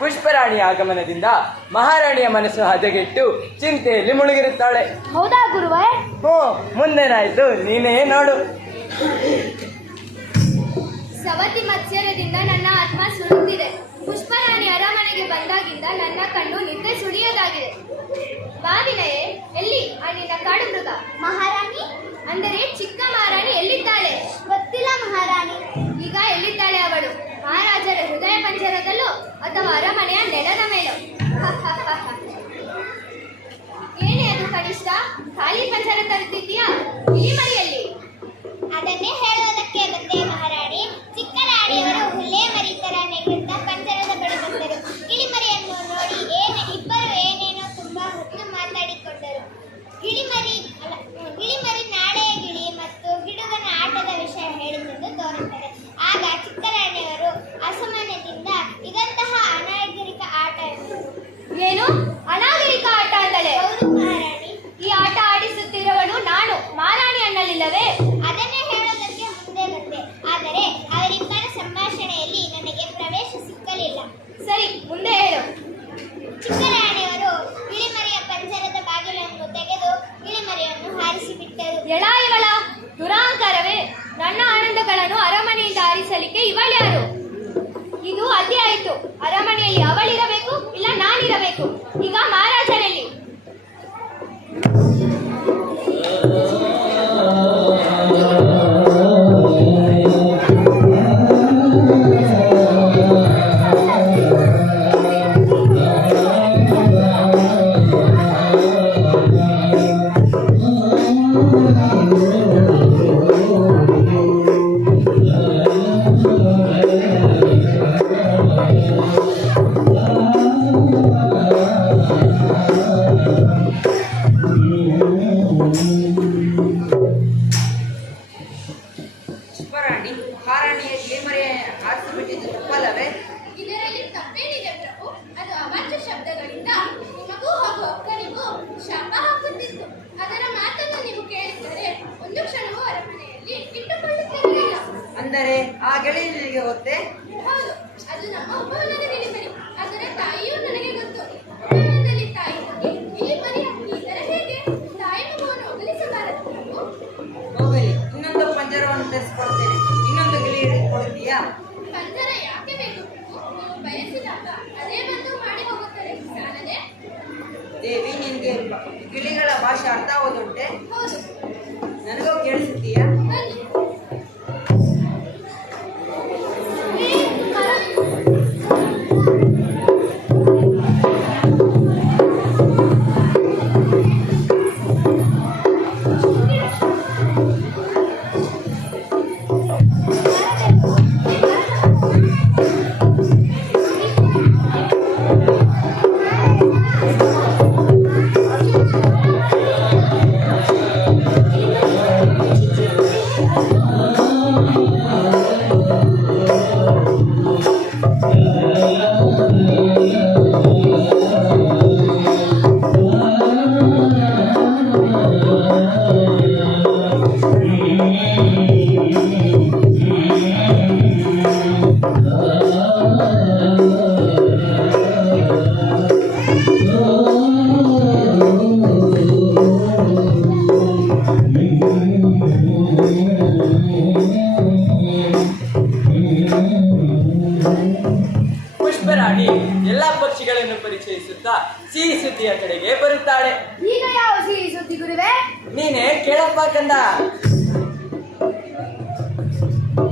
ಪುಷ್ಪರಾಣಿಯ ಆಗಮನದಿಂದ ಮಹಾರಾಣಿಯ ಮನಸ್ಸು ಹದಗೆಟ್ಟು ಚಿಂತೆಯಲ್ಲಿ ಮುಳುಗಿರುತ್ತಾಳೆ. ಹೌದಾ ಗುರುವೇ? ಮುಂದೇನಾಯ್ತು ನೀನೇ ನೋಡು. ಸವತಿ ಮತ್ಸರದಿಂದ ನನ್ನ ಆತ್ಮ ಸುಡುತ್ತಿದೆ. ಪುಷ್ಪರಾಣಿ ಅರಮನೆಗೆ ಬಂದಾಗಿಂದ ನನ್ನ ಕಣ್ಣು ನಿದ್ದೆ ಸುಳಿಯೋದಾಗಿದೆ. ಬಾವಿನಯೇ, ಎಲ್ಲಿ ಆ ನಿನ್ನ ಕಾಡು ಮೃಗ? ಮಹಾರಾಣಿ ಅಂದರೆ ಚಿಕ್ಕ ಮಹಾರಾಣಿ ಎಲ್ಲಿದ್ದಾಳೆ? ಗೊತ್ತಿಲ್ಲ ಮಹಾರಾಣಿ. ಈಗ ಎಲ್ಲಿದ್ದಾಳೆ ಅವಳು? ಮಹಾರಾಜರ ಹೃದಯ ಪಂಜರದಲ್ಲೋ ಅಥವಾ ಅರಮನೆಯ ನೆಲದ ಮೇಲೋ? ಏನೇ ಅದು ಕನಿಷ್ಠ, ಖಾಲಿ ಪಂಜರ ತರುತ್ತಿದ್ದೀಯಾ? ಗಿಳಿಮರಿಯಲ್ಲಿ? ಅದನ್ನೇ ಹೇಳುವುದಕ್ಕೆ ಬಂದೆ ಮಹಾರಾಣಿ. ಚಿಕ್ಕ ರಾಣಿಯವರು ಹುಲ್ಲೆ ಮರಿ ತರ ನೆಗೆಯುತ್ತ ಪಂಜರದ ಬಳಿ ಬಂದರು. ಗಿಳಿಮರಿಯನ್ನು ನೋಡಿ ಇಬ್ಬರು ಏನೇನೋ ತುಂಬಾ ಹೊತ್ತು ಮಾತಾಡಿಕೊಂಡರು. ಗಿಳಿಮರಿ ನಾಳೆಯ ಗಿಳಿ ಮತ್ತು ಗಿಡುಗನ ಆಟದ ವಿಷಯ ಹೇಳಿದ್ದೆಂದು ತೋರುತ್ತದೆ. ಆಗ ಚಿಕ್ಕ ರಾಣಿಯವರು ಅಸಮಾನ್ಯದಿಂದ ಇದಂತಹ ಅನಾಗರಿಕ ಆಟ ಎಂದರು. ಏನು ಅನಾಗರಿಕ ಆಟ ಅಂದಳೆ? ಹೌದು ಮಹಾರಾಣಿ. ಈ ಆಟ ಆಡಿಸುತ್ತಿರುವವಳು ನಾನು, ಮಹಾರಾಣಿ ಅನ್ನಲಿಲ್ಲವೇ? ಅದನ್ನೇ ಹೇಳೋದಕ್ಕೆ ಮುಂದೆ ಬಂದೆ. ಆದರೆ ಅವರಿಬ್ಬರ ಸಂಭಾಷಣೆಯಲ್ಲಿ ನನಗೆ ಪ್ರವೇಶ ಸಿಕ್ಕಲಿಲ್ಲ. ಸರಿ, ಮುಂದೆ ಹೇಳು. ಚಿಕ್ಕ ರಾಣಿಯವರು ಗಿಳಿಮರಿಯ ಪಂಜರದ ಬಾಗಿಲನ್ನು ತೆಗೆದು ಗಿಳಿಮರಿಯನ್ನು ಹಾರಿಸಿಬಿಟ್ಟರು. ಎಳ ಇವಳ ದುರಾಂಕಾರವೇ! ನನ್ನ ಆನಂದಗಳನ್ನು ಅರಮನೆಯಿಂದ ಹಾರಿಸಲಿಕ್ಕೆ ಇವಳ್ಯಾರು? ಇದು ಅತಿ ಆಯಿತು. ಅರಮನೆಯಲ್ಲಿ ಅವಳಿರಬೇಕು, ಇಲ್ಲ ನಾನಿರಬೇಕು. ಈಗ ಮಹಾರಾಜನಲ್ಲಿ ಪುಷ್ಪರಾಣಿ ಮಹಾರಾಣಿಯ ಗಿಳಿಮರಿ ಹಾರಿಸಿಬಿಟ್ಟಿದ್ದು ತಪ್ಪಲ್ಲವೇ? ಇದರಲ್ಲಿ ತಪ್ಪೇನಿದೆ ಪ್ರಭು? ಅದು ಅವಾಚ್ಯ ಶಬ್ದಗಳಿಂದ ನಿಮಗೂ ಹಾಗೂ ಅಕ್ಕನಿಗೂ ಶಾಪ ಹಾಕುತ್ತಿತ್ತು. ಅದರ ಮಾತನ್ನು ನೀವು ಕೇಳಿದರೆ ಒಂದು ಕ್ಷಣವೂ ಅರಮನೆಯಲ್ಲಿ ಇಟ್ಟುಕೊಳ್ಳುತ್ತಿರಲಿಲ್ಲ. ಅಂದರೆ ಆ ಗಿಳಿ ನಿನಗೆ ಗೊತ್ತೇ? ಹೌದು, ಅದು ನಮ್ಮ ಉಪವನದ ಗಿಳಿಮರಿ. ಅದರ ತಾಯಿಯೂ ನನಗೆ ಗೊತ್ತು. ಉಪವನದಲ್ಲಿ ತಾಯಿ ಬಗ್ಗೆ ಗಿಳಿಮರಿ ಈ ತರ ಹೇಗೆ? ತಾಯಿ ಮಗುವನ್ನು ಒಗಲಿಸಬಾರದು ಪ್ರಭು. ಹೋಗಲಿ, ಇನ್ನೊಂದು ಪಂಜರವನ್ನು ತರಿಸಿಕೊಡ್ತೇನೆ. ಇನ್ನೊಂದು ಗಿಳಿ ಹಿಡಿದುಕೊಳ್ತೀಯಾ? ಪಂಜರ ಯಾಕೆ ಬೇಕು ಪ್ರಭು? ನೀವು ಬಯಸಿದಾಗ ಅದೇ ಬಂದು ಮಾಡಿ ಹೋಗುತ್ತದೆ, ಸಾಲದೆ? ದೇವಿ, ನಿನಗೆ ಗಿಳಿಗಳ ಭಾಷೆ ಅರ್ಥ ಆಗೋದುಂಟೆ? ಹೌದು, ನನಗೂ ಕೇಳಿಸುತ್ತೀಯಾ? ಬನ್ನಿ. ಪುಷ್ಪರಾಣಿ ಎಲ್ಲ ಪಕ್ಷಿಗಳನ್ನು ಪರಿಚಯಿಸುತ್ತಾ ಸಿಹಿ ಸುದ್ದಿಯ ಕಡೆಗೆ ಬರುತ್ತಾಳೆ. ಈಗ ಯಾವ ಸಿಹಿ ಸುದ್ದಿ ಗುರುವೆ? ನೀನೇ ಕೇಳಪ್ಪ ಕಂದ.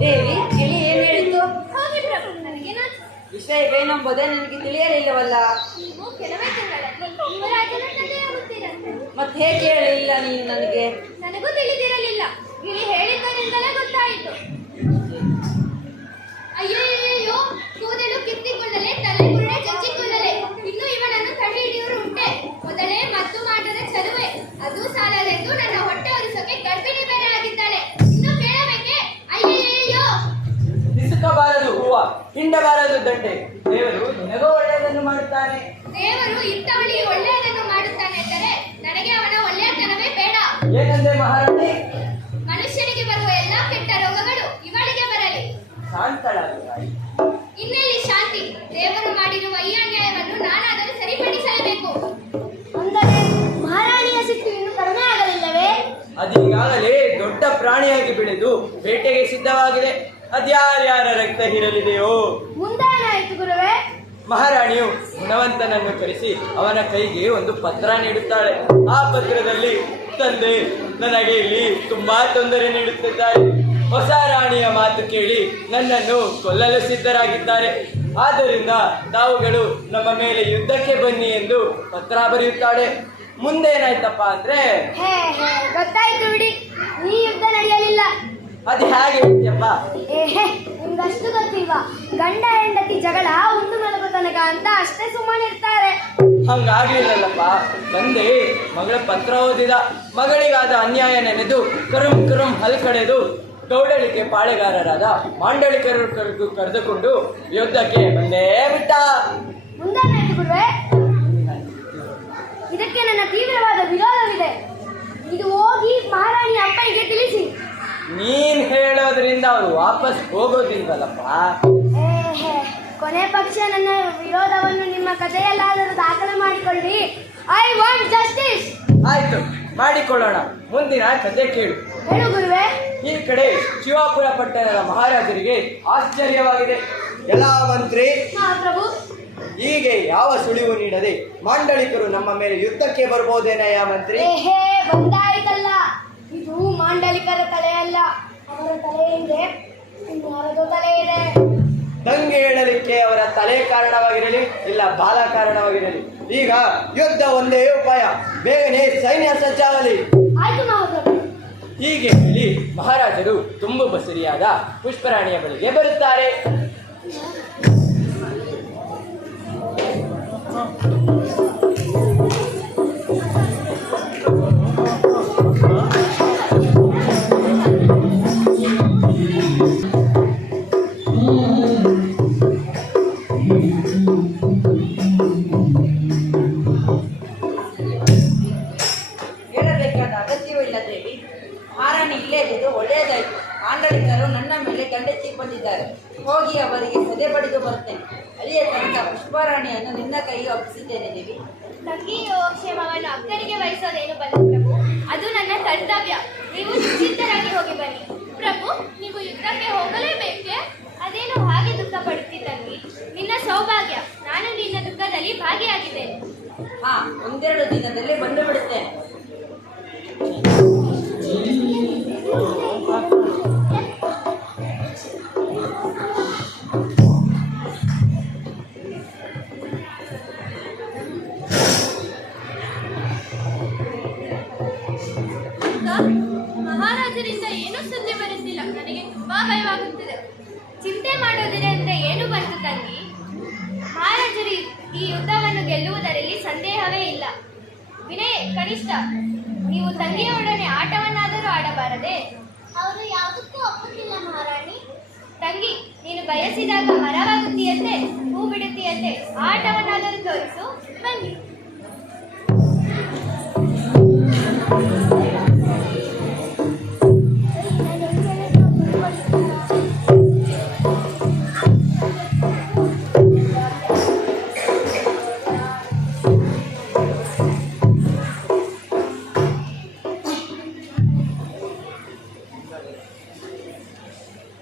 ದೇವಿ, ಗಿಳಿ ಏನು ಹೇಳಿತು? ಹೋಗಿ ಪ್ರಭು, ನನಗೆ ವಿಷಯವೇನೆಂಬುದೇ ನನಗೆ ತಿಳಿಯಲಿಲ್ಲವಲ್ಲ. ನೀವು ಕೆಲವೇ ತಿಂಗಳಲ್ಲಿ ಯುವರಾಜನ ತಂದೆಯಾಗುತ್ತೀರಂತೆ. ಮತ್ತೆ ಹೇಗೆ ಹೇಳಿಲ್ಲ ನೀನು ನನಗೆ? ನನಗೂ ತಿಳಿದಿರಲಿಲ್ಲ. ಗಿಳಿ ಹೇಳಿದ್ದರಿಂದಲೇ ಗೊತ್ತಾಯಿತು. ಅಯ್ಯಯ್ಯೋ, ಕೂದಲು ಕಿತ್ತಿಕೊಳ್ಳಲೆ, ತಲೆ ಬುರುಡೆ ಚಚ್ಚಿಕೊಳ್ಳಲೆ, ಇನ್ನು ಇವನನ್ನು ತಡೆ ಹಿಡಿಯೋರು ಉಂಟೆ. ಮೊದಲೇ ಮದ್ದು ಮಾಡದ ಚಲುವೆ, ಅದು ಸಾಲಲೆಂದು ನನ್ನ ಹೊಟ್ಟೆ ಒರೆಸೋಕೆ ಗರ್ಭಿಣಿ ಬೇರೆ ಆಗಿದ್ದಾಳೆ. ಇನ್ನು ಕೇಳಬೇಕೆ? ಅಯ್ಯಯ್ಯೋ, ನಿಸುಕಬಾರದು ಹೂವ, ಹಿಂಡಬಾರದು ದಂಡೆ. ದೇವರು ನಿನಗೂ ಒಳ್ಳೆಯದನ್ನು ಮಾಡುತ್ತಾನೆ. ದೇವರು ಇಂಥವಳಿಗೆ ಒಳ್ಳೆಯದನ್ನು ಮಾಡುತ್ತಾನೆ ಎಂದರೆ ನನಗೆ ಅವನ ಒಳ್ಳೆಯತನವೇ ಬೇಡ. ಏನಂದೆ ಮಹಾರಾಣಿ? ಮನುಷ್ಯನಿಗೆ ಬರುವ ಎಲ್ಲಾ ಕೆಟ್ಟ ರೋಗಗಳು ಇವಳಿಗೆ ಬರಲಿ. ಶಾಂತಳಾಗು ತಾಯಿ. ಇನ್ನೆಲ್ಲಿ ಶಾಂತಿ? ದೇವರು ಮಾಡಿರುವ ಈ ಅನ್ಯಾಯವನ್ನು ನಾನಾದರೂ ಸರಿಪಡಿಸಲೇಬೇಕು. ಅಂದರೆ ಮಹಾರಾಣಿಯ ಸಿಟ್ಟು ಇನ್ನು ಕಡಿಮೆ ಆಗಲಿಲ್ಲವೇ? ಅದೀಗಾಗಲೇ ದೊಡ್ಡ ಪ್ರಾಣಿಯಾಗಿ ಬೆಳೆದು ಬೇಟೆಗೆ ಸಿದ್ಧವಾಗಿದೆ. ಅದ್ಯಾರ್ಯಾರ ರಕ್ತ ಹೀರಲಿದೆಯೋ? ಮುಂದೇನಾಯಿತು ಗುರುವೆ? ಮಹಾರಾಣಿಯು ಗುಣವಂತನನ್ನು ಕರೆಸಿ ಅವನ ಕೈಗೆ ಒಂದು ಪತ್ರ ನೀಡುತ್ತಾಳೆ. ಆ ಪತ್ರದಲ್ಲಿ, ತಂದೆ ನನಗೆ ಇಲ್ಲಿ ತುಂಬಾ ತೊಂದರೆ ನೀಡುತ್ತಿದ್ದಾರೆ. ಹೊಸ ರಾಣಿಯ ಮಾತು ಕೇಳಿ ನನ್ನನ್ನು ಕೊಲ್ಲಲು ಸಿದ್ಧರಾಗಿದ್ದಾರೆ. ಆದ್ದರಿಂದ ತಾವುಗಳು ನಮ್ಮ ಮೇಲೆ ಯುದ್ಧಕ್ಕೆ ಬನ್ನಿ ಎಂದು ಪತ್ರ ಬರೆಯುತ್ತಾಳೆ. ಮುಂದೇನಾಯ್ತಪ್ಪ ಅಂದ್ರೆ ಹೇ ಗೊತ್ತಾಯ್ತು ಬಿಡಿ, ಈ ಯುದ್ಧ ನಡೆಯಲಿಲ್ಲ. ಅದು ಹೇಗೆ ಹೇಳ್ತೀಯಪ್ಪ? ನಿಮ್ಗಷ್ಟು ಗೊತ್ತಿಲ್ವಾ? ಗಂಡ ಹೆಂಡತಿ ಜಗಳ ಉಂಡು ಮಲಗೋ ತನಕ ಅಂತ ಅಷ್ಟೇ ಸುಮ್ಮನಿರ್ತಾರೆ. ಹಂಗಾಗ್ಲಿಲ್ಲಲ್ಲಪ್ಪ. ತಂದೆ ಮಗಳ ಪತ್ರ ಓದಿದ, ಮಗಳಿಗಾದ ಅನ್ಯಾಯ ನೆನೆದು ಕರುಂ ಕರುಂ ಹಲ್ ಕಡೆದು ಗೌಡಳಿಕೆ ಪಾಳೆಗಾರರಾದ ಮಾಂಡಳಿಕರು ಕರೆದುಕೊಂಡು ಯುದ್ಧಕ್ಕೆ ಬಂದೇ ಬಿಟ್ಟ. ಮುಂದೇನಾಯ್ತು ಗುರುವೆ? ಇದಕ್ಕೆ ನನ್ನ ತೀವ್ರವಾದ ವಿರೋಧವಿದೆ. ಇದು ಹೋಗಿ ಮಹಾರಾಣಿ ಅಪ್ಪನಿಗೆ ತಿಳಿಸಿ. ನೀನ್ ಹೇಳೋದ್ರಿಂದ ಅವ್ರು ವಾಪಸ್ ಹೋಗೋದಿಲ್ವಲ್ಲಪ್ಪ. ಕೊನೆ ಪಕ್ಷ ನನ್ನ ವಿರೋಧವನ್ನು ನಿಮ್ಮ ಕಥೆಯಲ್ಲಾದರೂ ದಾಖಲೆ ಮಾಡಿಕೊಳ್ಳಿ. I want justice. ಆಯ್ತು, ಮಾಡಿಕೊಳ್ಳೋಣ. ಮುಂದಿನ ಕಥೆ ಕೇಳು. ಹೇಳು ಗುರುವೆ. ಈ ಕಡೆ ಶಿವಾಪುರ ಪಟ್ಟಣದ ಮಹಾರಾಜರಿಗೆ ಆಶ್ಚರ್ಯವಾಗಿದೆ. ಎಲ್ಲ ಮಂತ್ರಿ, ಪ್ರಭು, ಹೀಗೆ ಯಾವ ಸುಳಿವು ನೀಡದೆ ಮಾಂಡಳಿಕರು ನಮ್ಮ ಮೇಲೆ ಯುದ್ಧಕ್ಕೆ ಬರ್ಬೋದೇನಯ್ಯ ಮಂತ್ರಿ? ಬಂದಾಯ್ತಲ್ಲ, ಇದು ಮಾಂಡಲಿಕರ ತಲೆ ಅಲ್ಲ. ಅವರ ತಲೆ ಹಿಂದೆ ಇನ್ಯಾರದೋ ತಲೆ ಇದೆ. ದಂಗೆ ಹೇಳಲಿಕ್ಕೆ ಅವರ ತಲೆ ಕಾರಣವಾಗಿರಲಿ, ಇಲ್ಲ ಬಾಲ ಕಾರಣವಾಗಿರಲಿ, ಈಗ ಯುದ್ಧ ಒಂದೇ ಉಪಾಯ. ಬೇಗನೆ ಸೈನ್ಯ ಸಜ್ಜಾಗಲಿ. ಆಯ್ತು ಮಹಾಪ್ರಭು. ಹೀಗೆ ಹೇಳಿ ಮಹಾರಾಜರು ತುಂಬು ಬಸುರಿಯಾದ ಪುಷ್ಪರಾಣಿಯ ಬಳಿಗೆ ಬರುತ್ತಾರೆ. ಹೇಳಬೇಕಾದ ಅಗತ್ಯವೂ ಇಲ್ಲ ದೇವಿ. ಮಹಾರಾಣಿ ಇಲ್ಲೇ ಇದ್ದು ಒಳ್ಳೆಯದಾಯಿತು. ಆಂಡಳಿಕರು ನನ್ನ ಮೇಲೆ ಗಂಡೆತ್ತಿ ಬಂದಿದ್ದಾರೆ. ಹೋಗಿ ಅವರಿಗೆ ಸದೆ ಬಡಿದು ಬರುತ್ತೇನೆ. ಅಲ್ಲಿಯ ತನಕ ಪುಷ್ಪರಾಣಿಯನ್ನು ನಿನ್ನ ಕೈಗೆ ಒಪ್ಪಿಸಿದ್ದೇನೆ ದೇವಿ. ತಂಗಿ ಕ್ಷೇಮವನ್ನು ಅಕ್ಕನಿಗೆ ವಹಿಸೋದೇನು ಬಂದ ಪ್ರಭು, ಅದು ನನ್ನ ಕರ್ತವ್ಯ. ನೀವು ನಿಶ್ಚಿಂತರಾಗಿ ಹೋಗಿ ಬನ್ನಿ. ಪ್ರಭು, ನೀವು ಯುದ್ಧಕ್ಕೆ ಹೋಗಲೇಬೇಕೆ? ಅದೇನು ಹಾಗೆ ದುಃಖ ಪಡುತ್ತಿ ತಂಗಿ? ನಿನ್ನ ಸೌಭಾಗ್ಯ, ನಾನು ನಿನ್ನ ದುಃಖದಲ್ಲಿ ಭಾಗಿಯಾಗಿದ್ದೇನೆ. ಹಾ, ಒಂದೆರಡು ದಿನದಲ್ಲಿ ಬಂದು ಬಿಡುತ್ತೇನೆ. ಮಹಾರಾಜರಿಂದ ಏನೂ ಸುದ್ದಿ ಬರುತ್ತಿಲ್ಲ. ನನಗೆ ತುಂಬಾ ಭಯವಾಗುತ್ತಿದೆ. ಚಿಂತೆ ಮಾಡೋದಿರಂತೆ ಏನು ಬಂತು ತಂಗಿ? ಮಹಾರಾಜರು ಈ ಯುದ್ಧವನ್ನು ಗೆಲ್ಲುವುದರಲ್ಲಿ ಸಂದೇಹವೇ ಇಲ್ಲ. ವಿನಯ್, ಕನಿಷ್ಠ ನೀವು ತಂಗಿಯವರೊಡನೆ ಆಟವನ್ನಾದರೂ ಆಡಬಾರದೆ? ಅವರು ಯಾವುದಕ್ಕೂ ಒಪ್ಪುತ್ತಿಲ್ಲ ಮಹಾರಾಣಿ. ತಂಗಿ, ನೀನು ಬಯಸಿದಾಗ ಮರವಾಗುತ್ತೀಯಂತೆ, ಹೂ ಬಿಡುತ್ತೀಯಂತೆ, ಆಟವನ್ನಾದರೂ ತೋರಿಸು. ಬನ್ನಿ.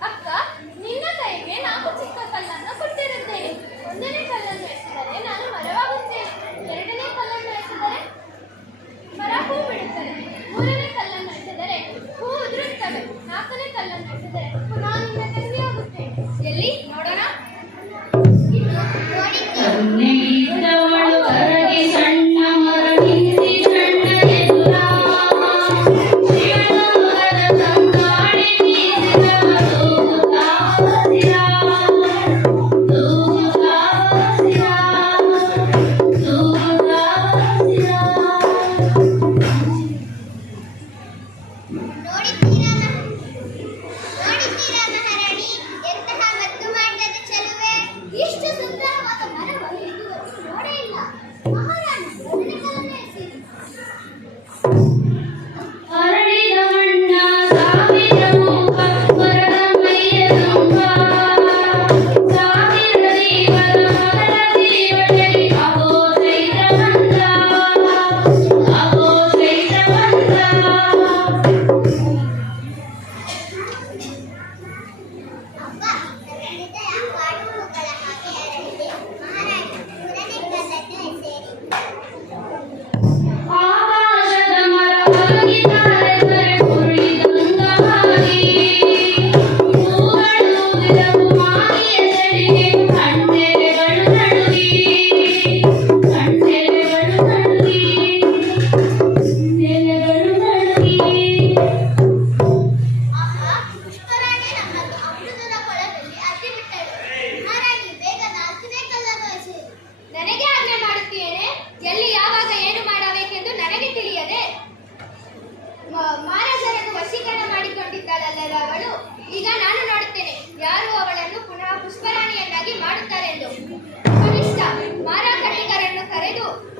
ಅಕ್ಕ, ನಿನ್ನ ಕೈಗೆ ನಾಲ್ಕು ಚಿಕ್ಕ ಕಲ್ಲನ್ನು ಕೊಟ್ಟಿರುತ್ತೇನೆ. ಒಂದನೇ ಕಲ್ಲನ್ನು ಎಸೆದರೆ ನಾನು ಮರವಾಗುತ್ತೇನೆ. ಎರಡನೇ ಕಲ್ಲನ್ನು ಎಸೆದರೆ ಮರ ಹೂ ಬಿಡುತ್ತದೆ. ಮೂರನೇ ಕಲ್ಲನ್ನು ಎಸೆದರೆ ಹೂ ಉದುರುತ್ತವೆ. ನಾಲ್ಕನೇ ಕಲ್ಲನ್ನು ಎಸೆದರೆ ಪುನಃ ನಿನ್ನ ತಂಗಿಯಾಗುತ್ತೇನೆ. ಎಲ್ಲಿ ನೋಡೋಣ? ಕನ್ನೆಯಿದ್ದವಳು ಹೊರಗೆ ಸಣ್ಣ ಮರ ನಿಂತಿ ಸಣ್ಣ ಎದುರ ಶಿವನವರ ತಂಗಾಳಿ ಬೀಸಿದವಳು ತೂಗುತ್ತಾವಸಿರ ತೂಗುತ್ತಾವಸಿರ ತೂಗುತ್ತಾವಸಿರ. ನೋಡಿದ್ದೀರಾ ಮಹಾರಾಣಿ, ಎಂತಹ ಮತ್ತು ಮಾಡದ ಚೆಲುವೆ! ಇಷ್ಟು ಸುಂದರವಾದ ಮರವನ್ನು ಇದುವರೆಗೂ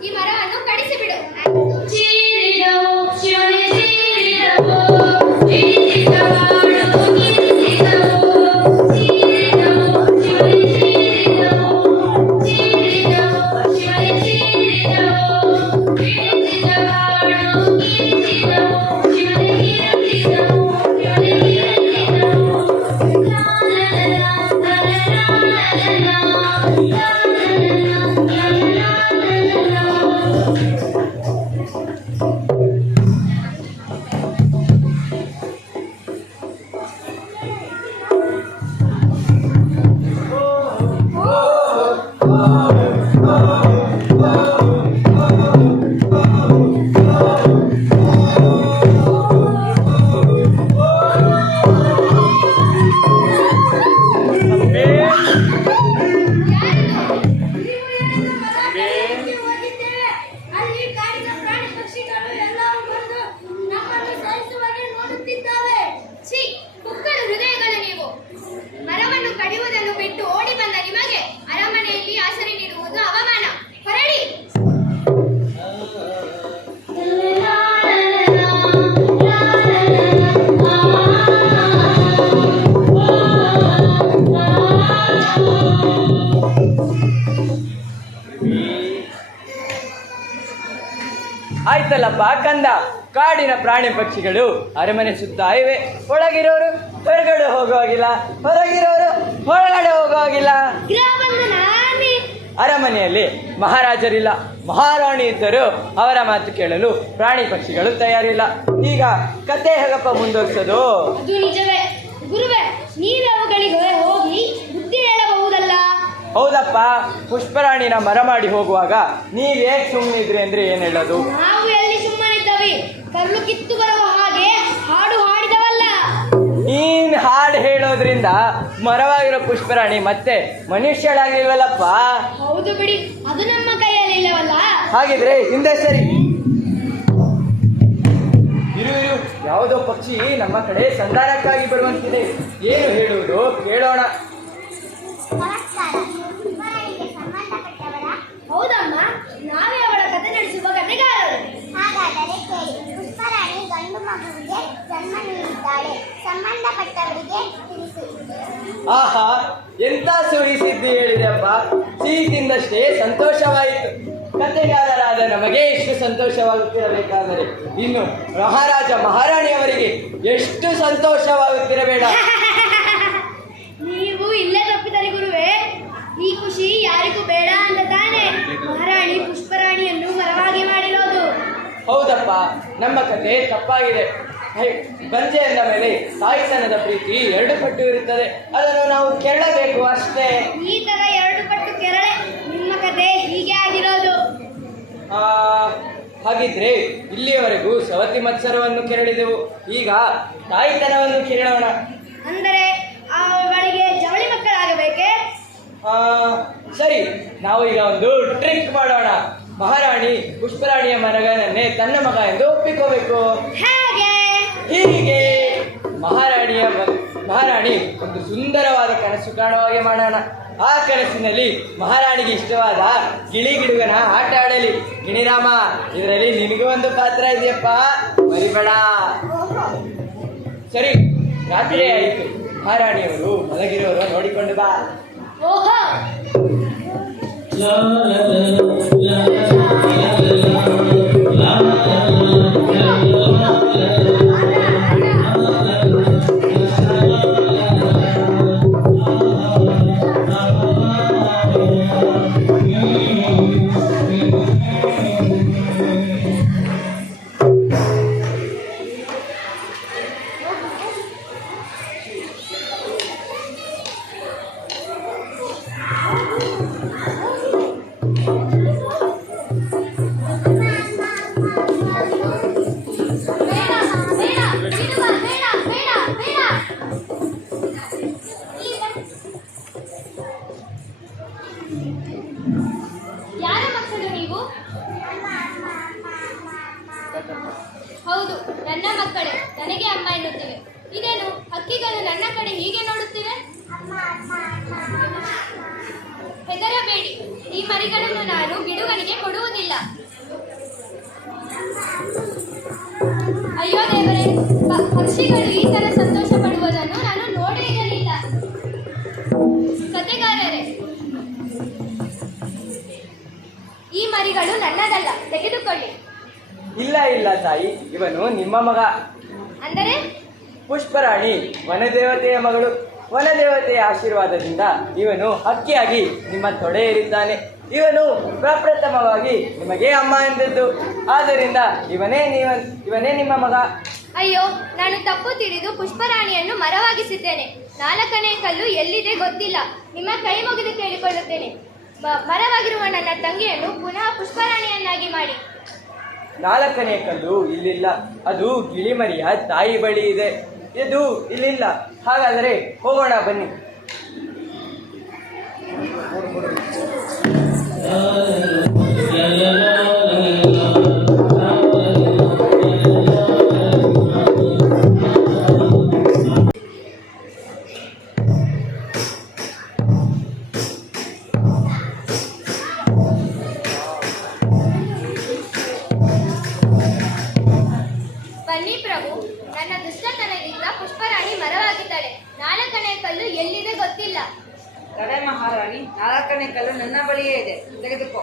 ಈ ಮರವನ್ನು ಕಡಿಸಿಬಿಡು. ಚೀರಿದವು ಶಿವನೇ ಚೀರಿದವು ಚೀರಿದವಾಡು ಗಿರಿಸಿದವು ಚೀರಿದವು ಶಿವನೇ ಚೀರಿದವು ಚೀರಿದವು ಶಿವನೇ ಚೀರಿದವು ಗಿರಿಸಿದವಾಡು ಗಿರಿಸಿದವು ಶಿವನೇ ಗಿರಿಸಿದವು ಶಿವನೇ ಗಿರಿಸಿದವು ಅಲ್ಲಿ ಕಾಡಿನ ಪ್ರಾಣಿ ಪಕ್ಷಿಗಳು ಎಲ್ಲವೂ ಬಂದು ನಮ್ಮನ್ನು ಸಾಯಿಸುವಾಗೆ ನೋಡುತ್ತಿದ್ದಾವೆ. ಛೀ, ಕುಕ್ಕರ ಹೃದಯಗಳು ನೀವು. ಮರವನ್ನು ಕಡಿಯುವುದನ್ನು ಬಿಟ್ಟು ಓಡಿ ಬಂದ ನಿಮಗೆ ಅರಮನೆಯಲ್ಲಿ ಆಸರೆ ನೀಡುವುದು ಅವಮಾನ. ಹೊರಡಿ. ಆಯ್ತಲ್ಲಪ್ಪ ಕಂದ, ಕಾಡಿನ ಪ್ರಾಣಿ ಪಕ್ಷಿಗಳು ಅರಮನೆ ಸುತ್ತ ಇವೆ. ಒಳಗಿರೋರು ಹೊರಗಡೆ ಹೋಗುವಾಗಿಲ್ಲ, ಹೊರಗಿರೋರು ಒಳಗಡೆ ಹೋಗುವಾಗಿಲ್ಲ. ಅರಮನೆಯಲ್ಲಿ ಮಹಾರಾಜರಿಲ್ಲ, ಮಹಾರಾಣಿ ಇದ್ದರೂ ಅವರ ಮಾತು ಕೇಳಲು ಪ್ರಾಣಿ ಪಕ್ಷಿಗಳು ತಯಾರಿಲ್ಲ. ಈಗ ಕತೆ ಹೇಗಪ್ಪ ಮುಂದುವರಿಸೋದು? ಅದು ನಿಜವೇ ಗುರುವೇ, ನೀವೇ ಅವುಗಳಿಗೆ ಹೋಗಿ ಬುದ್ಧಿ ಹೇಳಬಹುದಲ್ಲ. ಹೌದಪ್ಪ, ಪುಷ್ಪರಾಣಿನ ಮರ ಮಾಡಿ ಹೋಗುವಾಗ ನೀವ್ ಹೇಗೆ ಸುಮ್ಮನಿದ್ರಿ ಅಂದ್ರೆ ಏನ್ ಹೇಳೋದು? ನಾವು ಎಲ್ಲಿ ಸುಮ್ಮನಿದ್ದವಿ? ಕರ್ಲು ಕಿತ್ತು ಬರುವ ಹಾಗೆ ಹಾಡು ಹಾಡಿದವಲ್ಲ. ನೀನ್ ಹಾಡು ಹೇಳೋದ್ರಿಂದ ಮರವಾಗಿರೋ ಪುಷ್ಪರಾಣಿ ಮತ್ತೆ ಮನುಷ್ಯಳಾಗಿಲ್ವಲ್ಲಪ್ಪ. ಹೌದು ಬಿಡಿ, ಅದು ನಮ್ಮ ಕೈಯಲ್ಲಿ ಇಲ್ಲವಲ್ಲ. ಹಾಗಿದ್ರೆ ಹಿಂದೆ ಸರಿ. ಇರು ಇರು, ಯಾವುದೋ ಪಕ್ಷಿ ನಮ್ಮ ಕಡೆ ಸಂಧಾನಕ್ಕಾಗಿ ಬರುವಂತಿದೆ. ಏನು ಹೇಳುವುದು ಕೇಳೋಣ. ಹೌದಮ್ಮ, ನಾವೇ ಅವಳ ಕಥೆ ನಡೆಸುವ ಕಥೆಗಾರರು. ಹಾಗಾದರೆ ಕೇಳಿ. ಪುಷ್ಪರಾಣಿ ಗಂಡು ಮಗುವಿಗೆ ಜನ್ಮ ನೀಡಿದ್ದಾಳೆ. ಸಂಬಂಧಪಟ್ಟವರಿಗೆ ತಿಳಿಸಿ. ಆಹಾ, ಎಂತ ಸುರಿಸಿದ್ದು ಹೇಳಿದೆಯಪ್ಪ. ಸಿಹಿ ತಿಂದಷ್ಟೇ ಸಂತೋಷವಾಯಿತು. ಕಥೆಗಾರರಾದ ನಮಗೆ ಎಷ್ಟು ಸಂತೋಷವಾಗುತ್ತಿರಬೇಕಾದರೆ ಇನ್ನು ಮಹಾರಾಜ ಮಹಾರಾಣಿಯವರಿಗೆ ಎಷ್ಟು ಸಂತೋಷವಾಗುತ್ತಿರಬೇಡ. ನೀವು ಇಲ್ಲೇ ತಪ್ಪಿದರೆ ಗುರುವೇ. ಈ ಖುಷಿ ಯಾರಿಗೂ ಬೇಡ ಅಂತ ತಾನೇ ಮಹಾರಾಣಿ ಪುಷ್ಪರಾಣಿಯನ್ನು ಮರವಾಗಿ ಮಾಡಿರೋದು. ಹೌದಪ್ಪ, ನಮ್ಮ ಕಥೆ ತಪ್ಪಾಗಿದೆ. ಬಂಜೆ ಅಂದ ಮೇಲೆ ತಾಯ್ತನದ ಪ್ರೀತಿ 2 ಪಟ್ಟು ಇರುತ್ತದೆ. ಅದನ್ನು ನಾವು ಕೆರಳಬೇಕು ಅಷ್ಟೇ. ಈ ತರ 2 ಪಟ್ಟು ಕೆರಳೆ ನಿಮ್ಮ ಕಥೆ ಹೀಗೆ ಆಗಿರೋದು. ಹಾಗಿದ್ರೆ ಇಲ್ಲಿಯವರೆಗೂ ಸವತಿ ಮತ್ಸರವನ್ನು ಕೆರಳಿದೆವು, ಈಗ ತಾಯ್ತನವನ್ನು ಕೆರಳೋಣ. ಅಂದರೆ ಅವಳಿಗೆ ಜವಳಿ ಮಕ್ಕಳಾಗಬೇಕೆ? ಸರಿ, ನಾವು ಈಗ ಒಂದು ಟ್ರಿಕ್ ಮಾಡೋಣ. ಮಹಾರಾಣಿ ಪುಷ್ಪರಾಣಿಯ ಮಗನನ್ನೇ ತನ್ನ ಮಗ ಎಂದು ಒಪ್ಪಿಕೋಬೇಕು. ಹಾಗೆ ಹೀಗೆ ಮಹಾರಾಣಿ ಒಂದು ಸುಂದರವಾದ ಕನಸು ಕಾಣುವ ಹಾಗೆ ಮಾಡೋಣ. ಆ ಕನಸಿನಲ್ಲಿ ಮಹಾರಾಣಿಗೆ ಇಷ್ಟವಾದ ಗಿಳಿಗಿಡುಗನ ಆಟ ಆಡಲಿ. ಗಿಣಿರಾಮ, ಇದರಲ್ಲಿ ನಿನಗೂ ಒಂದು ಪಾತ್ರ ಇದೆಯಪ್ಪ, ಮರಿಬೇಡ. ಸರಿ, ರಾತ್ರಿ ಆಯಿತು. ಮಹಾರಾಣಿಯವರು ಮಲಗಿರೋರು ನೋಡಿಕೊಂಡು ಬಾ. ಓಹೋ, ಯಾರ ಮಕ್ಕಳು ನೀವು? ಹೌದು, ನನ್ನ ಮಕ್ಕಳೇ. ನನಗೆ ಅಮ್ಮ ಎನ್ನುತ್ತಿವೆ. ಇದೇನು ಹಕ್ಕಿಗಳು ನನ್ನ ಕಡೆ ಹೀಗೆ ನೋಡುತ್ತಿವೆ? ಹೆದರಬೇಡಿ, ಈ ಮರಿಗಳನ್ನು ನಾನು ಗಿಡುಗನಿಗೆ ಕೊಡುವುದಿಲ್ಲ. ಅಯ್ಯೋ ದೇವರೇ, ಪಕ್ಷಿಗಳು ಈ ತರ ಸಂತೋಷ ಪಡುವುದನ್ನು ನಾನು ನೋಡೇ ಇರಲಿಲ್ಲ. ಕತೆಗಾರರೇ, ಈ ಮರಿಗಳು ನನ್ನದಲ್ಲ, ತೆಗೆದುಕೊಳ್ಳಿ. ಇಲ್ಲ ಇಲ್ಲ ತಾಯಿ, ಇವನು ನಿಮ್ಮ ಮಗ. ಅಂದರೆ ಪುಷ್ಪರಾಣಿ ವನದೇವತೆಯ ಮಗಳು. ವನದೇವತೆಯ ಆಶೀರ್ವಾದದಿಂದ ಇವನು ಹಕ್ಕಿಯಾಗಿ ನಿಮ್ಮ ತೊಡೆ ಏರಿದ್ದಾನೆ. ಇವನು ಪ್ರಪ್ರಥಮವಾಗಿ ನಿಮಗೆ ಅಮ್ಮ ಎಂದದ್ದು. ಆದ್ದರಿಂದ ಇವನೇ ನಿಮ್ಮ ಮಗ. ಅಯ್ಯೋ, ನಾನು ತಪ್ಪು ತಿಳಿದು ಪುಷ್ಪರಾಣಿಯನ್ನು ಮರವಾಗಿಸಿದ್ದೇನೆ. 4ನೇ ಕಲ್ಲು ಎಲ್ಲಿದೆ ಗೊತ್ತಿಲ್ಲ. ನಿಮ್ಮ ಕೈ ಮುಗಿದು ಕೇಳಿಕೊಳ್ಳುತ್ತೇನೆ, ಮರವಾಗಿರುವ ನನ್ನ ತಂಗಿಯನ್ನು ಪುನಃ ಪುಷ್ಪರಾಣಿಯನ್ನಾಗಿ ಮಾಡಿ. 4ನೇ ಕಲ್ಲು ಇಲ್ಲಿಲ್ಲ. ಅದು ಗಿಳಿಮರಿಯ ತಾಯಿ ಬಳಿ ಇದೆ. ಇದು ಇಲ್ಲಿಲ್ಲ. ಹಾಗಾದರೆ ಹೋಗೋಣ ಬನ್ನಿ. ಬನ್ನಿ ಪ್ರಭು, ನನ್ನ ದುಷ್ಟತನದಿಂದ ಪುಷ್ಪರಾಣಿ ಮರವಾಗಿದ್ದಾಳೆ. 4ನೇ ಕಲ್ಲು ಎಲ್ಲಿದೆ ಗೊತ್ತಿಲ್ಲ. ಕಡೆ ಮಹಾರಾಣಿ, 4ನೇ ಕಲ್ಲು ನನ್ನ ಬಳಿಯೇ ಇದೆ, ತೆಗೆದುಕೋ.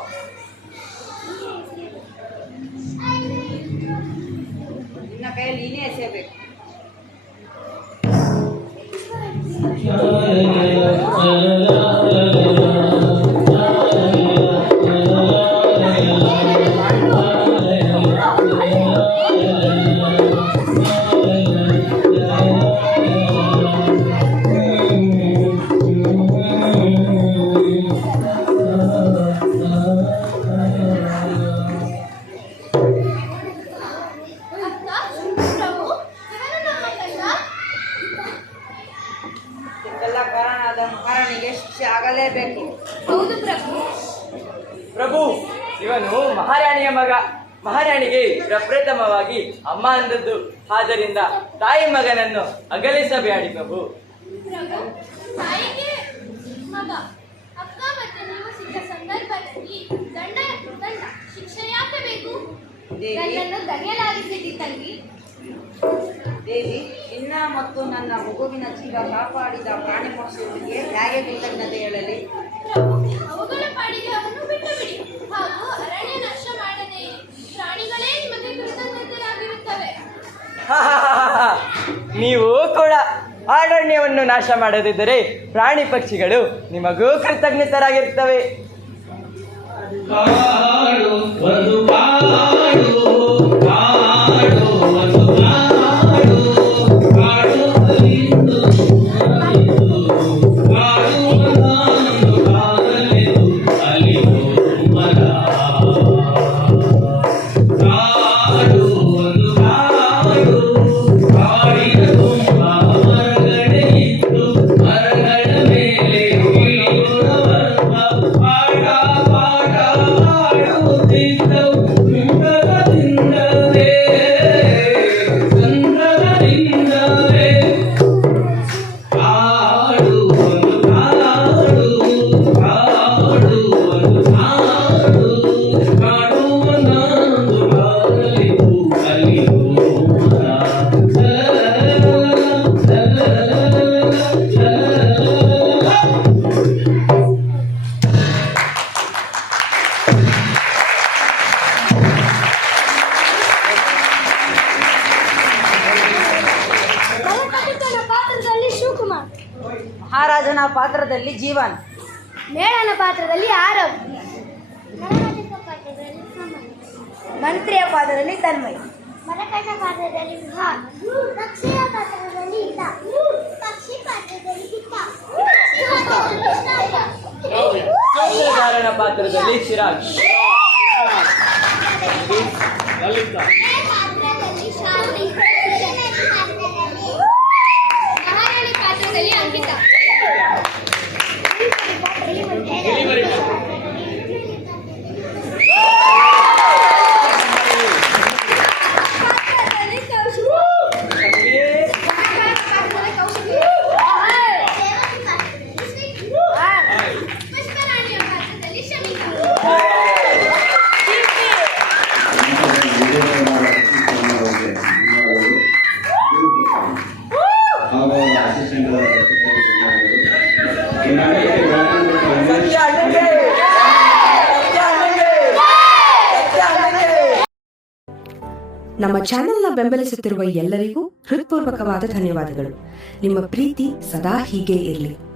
ನಿನ್ನ ಕೈಯಲ್ಲಿ ನೀನೇ ಎಸೆಯಬೇಕು. ಇದಕ್ಕೆಲ್ಲ ಕಾರಣವಾದ ಮಹಾರಾಣಿಗೆ ಶಿಕ್ಷೆ ಆಗಲೇಬೇಕು. ಹೌದು ಪ್ರಭು. ಪ್ರಭು, ಇವನು ಮಹಾರಾಣಿಯ ಮಗ. ಮಹಾರಾಣಿಗೆ ಪ್ರಪ್ರಥಮವಾಗಿ ಅಮ್ಮ ಅಂದದ್ದು. ಆದ್ದರಿಂದ ತಾಯಿ ಮಗನನ್ನು ಅಗಲಿಸಬೇಡಿ ಪ್ರಭು. ಪ್ರಭು, ತಾಯಿಗೆ ಮಗ, ಅಕ್ಕ ಮತ್ತೆ ನೀವು ಸಿಕ್ಕ ಸಂದರ್ಭದಲ್ಲಿ ದಂಡ ಶಿಕ್ಷೆ ಯಾಕೆ ಬೇಕು? ನನ್ನನ್ನು ಧನ್ಯಲಾಗಿಸಿದ್ದಿ ತಂಗಿ. ದೇವಿ, ನಿನ್ನ ಮತ್ತು ನನ್ನ ಮಗುವಿನ ಜೀವ ಕಾಪಾಡಿದ ಪ್ರಾಣಿ ಪಕ್ಷಿಗಳಿಗೆ ಹೇಗೆ ಕೃತಜ್ಞತೆ ಹೇಳಲಿ? ಪ್ರಭು, ಅವುಗಳ ಪಾಡಿಗೆ ಅವನ್ನು ಬಿಟ್ಟು ಬಿಡಿ. ಹಾಗೂ ಅರಣ್ಯ ನಾಶ ಮಾಡದೆ ಪ್ರಾಣಿಗಳೇ ನಿಮಗೆ ಕೃತಜ್ಞತೆಯಾಗಿರುತ್ತವೆ. ನೀವು ಕೂಡ ಅರಣ್ಯವನ್ನು ನಾಶ ಮಾಡದಿದ್ದರೆ ಪ್ರಾಣಿ ಪಕ್ಷಿಗಳು ನಿಮಗೂ ಕೃತಜ್ಞತರಾಗಿರ್ತವೆ. ಕಾಡು ಒಂದು ಕಾಡು, ಕಾಡು ಒಂದು ಕಾಡು, ಕಾಡು ಅಲಿದು ಕಾಡು ಒಂದೊಂದು ಕಾಡಲಿದು ಅಲಿದು ಮರ. ಕಾಡು ಒಂದು ಕಾಡು, ಕಾಡಿನ ತುಂಬ ಮರಗಳೇ ಇದ್ದು ಮರಗಳ ಮೇಲೆ ಇಳಿಯುವ ವರ್ಗ. ಪಾಠ ಪಾಠ ಆಡುತ್ತಿದ್ದವು ಚಂದ್ರದಿಂದಲೇ, ಚಂದ್ರದಿಂದಲೇ. ಕಾಡು ಒಂದು ಕಾಡು, ಕಾಡು ಒಂದು ಕಾಡು, ಕಾಡು ಒಂದೊಂದು ಕಾಡಲಿದು ಅಲಿದು ಮರ. ಪಾತ್ರದಲ್ಲಿ ಶಿವಕುಮಾರ್, ಮಹಾರಾಜನ ಪಾತ್ರದಲ್ಲಿ ಜೀವನ್, ಮೇಳನ ಪಾತ್ರದಲ್ಲಿ ಆರವ್, ಮಂತ್ರಿಯ ಪಾತ್ರದಲ್ಲಿ ತನ್ಮಯ್, ಮರಕಣ್ಣ ಪಾತ್ರದಲ್ಲಿ ವಿಹಾರ್, ಪಕ್ಷಿಯ ಪಾತ್ರದಲ್ಲಿ ಹಿತ, ಪಕ್ಷಿ ಪಾತ್ರದಲ್ಲಿ ಹಿತ, ಸೂತ್ರಧಾರನ ಪಾತ್ರದಲ್ಲಿ ಚಿರಾಗ್, ಪಾತ್ರದಲ್ಲಿ ಶಾಲಿನಿ, ಮಹಾರಾಣಿ ಪಾತ್ರದಲ್ಲಿ ಅಂಕಿತಾ, ಪಾತ್ರದಲ್ಲಿ ಕೌಶಿಕ್, ಪಾತ್ರದಲ್ಲಿ ಕೌಶಿಕ್, ಪುಷ್ಪರಾಣಿಯ ಪಾತ್ರದಲ್ಲಿ ಶಮಿಕಾ. ನಮ್ಮ ಚಾನೆಲ್ನ ಬೆಂಬಲಿಸುತ್ತಿರುವ ಎಲ್ಲರಿಗೂ ಹೃತ್ಪೂರ್ವಕವಾದ ಧನ್ಯವಾದಗಳು. ನಿಮ್ಮ ಪ್ರೀತಿ ಸದಾ ಹೀಗೆ ಇರಲಿ.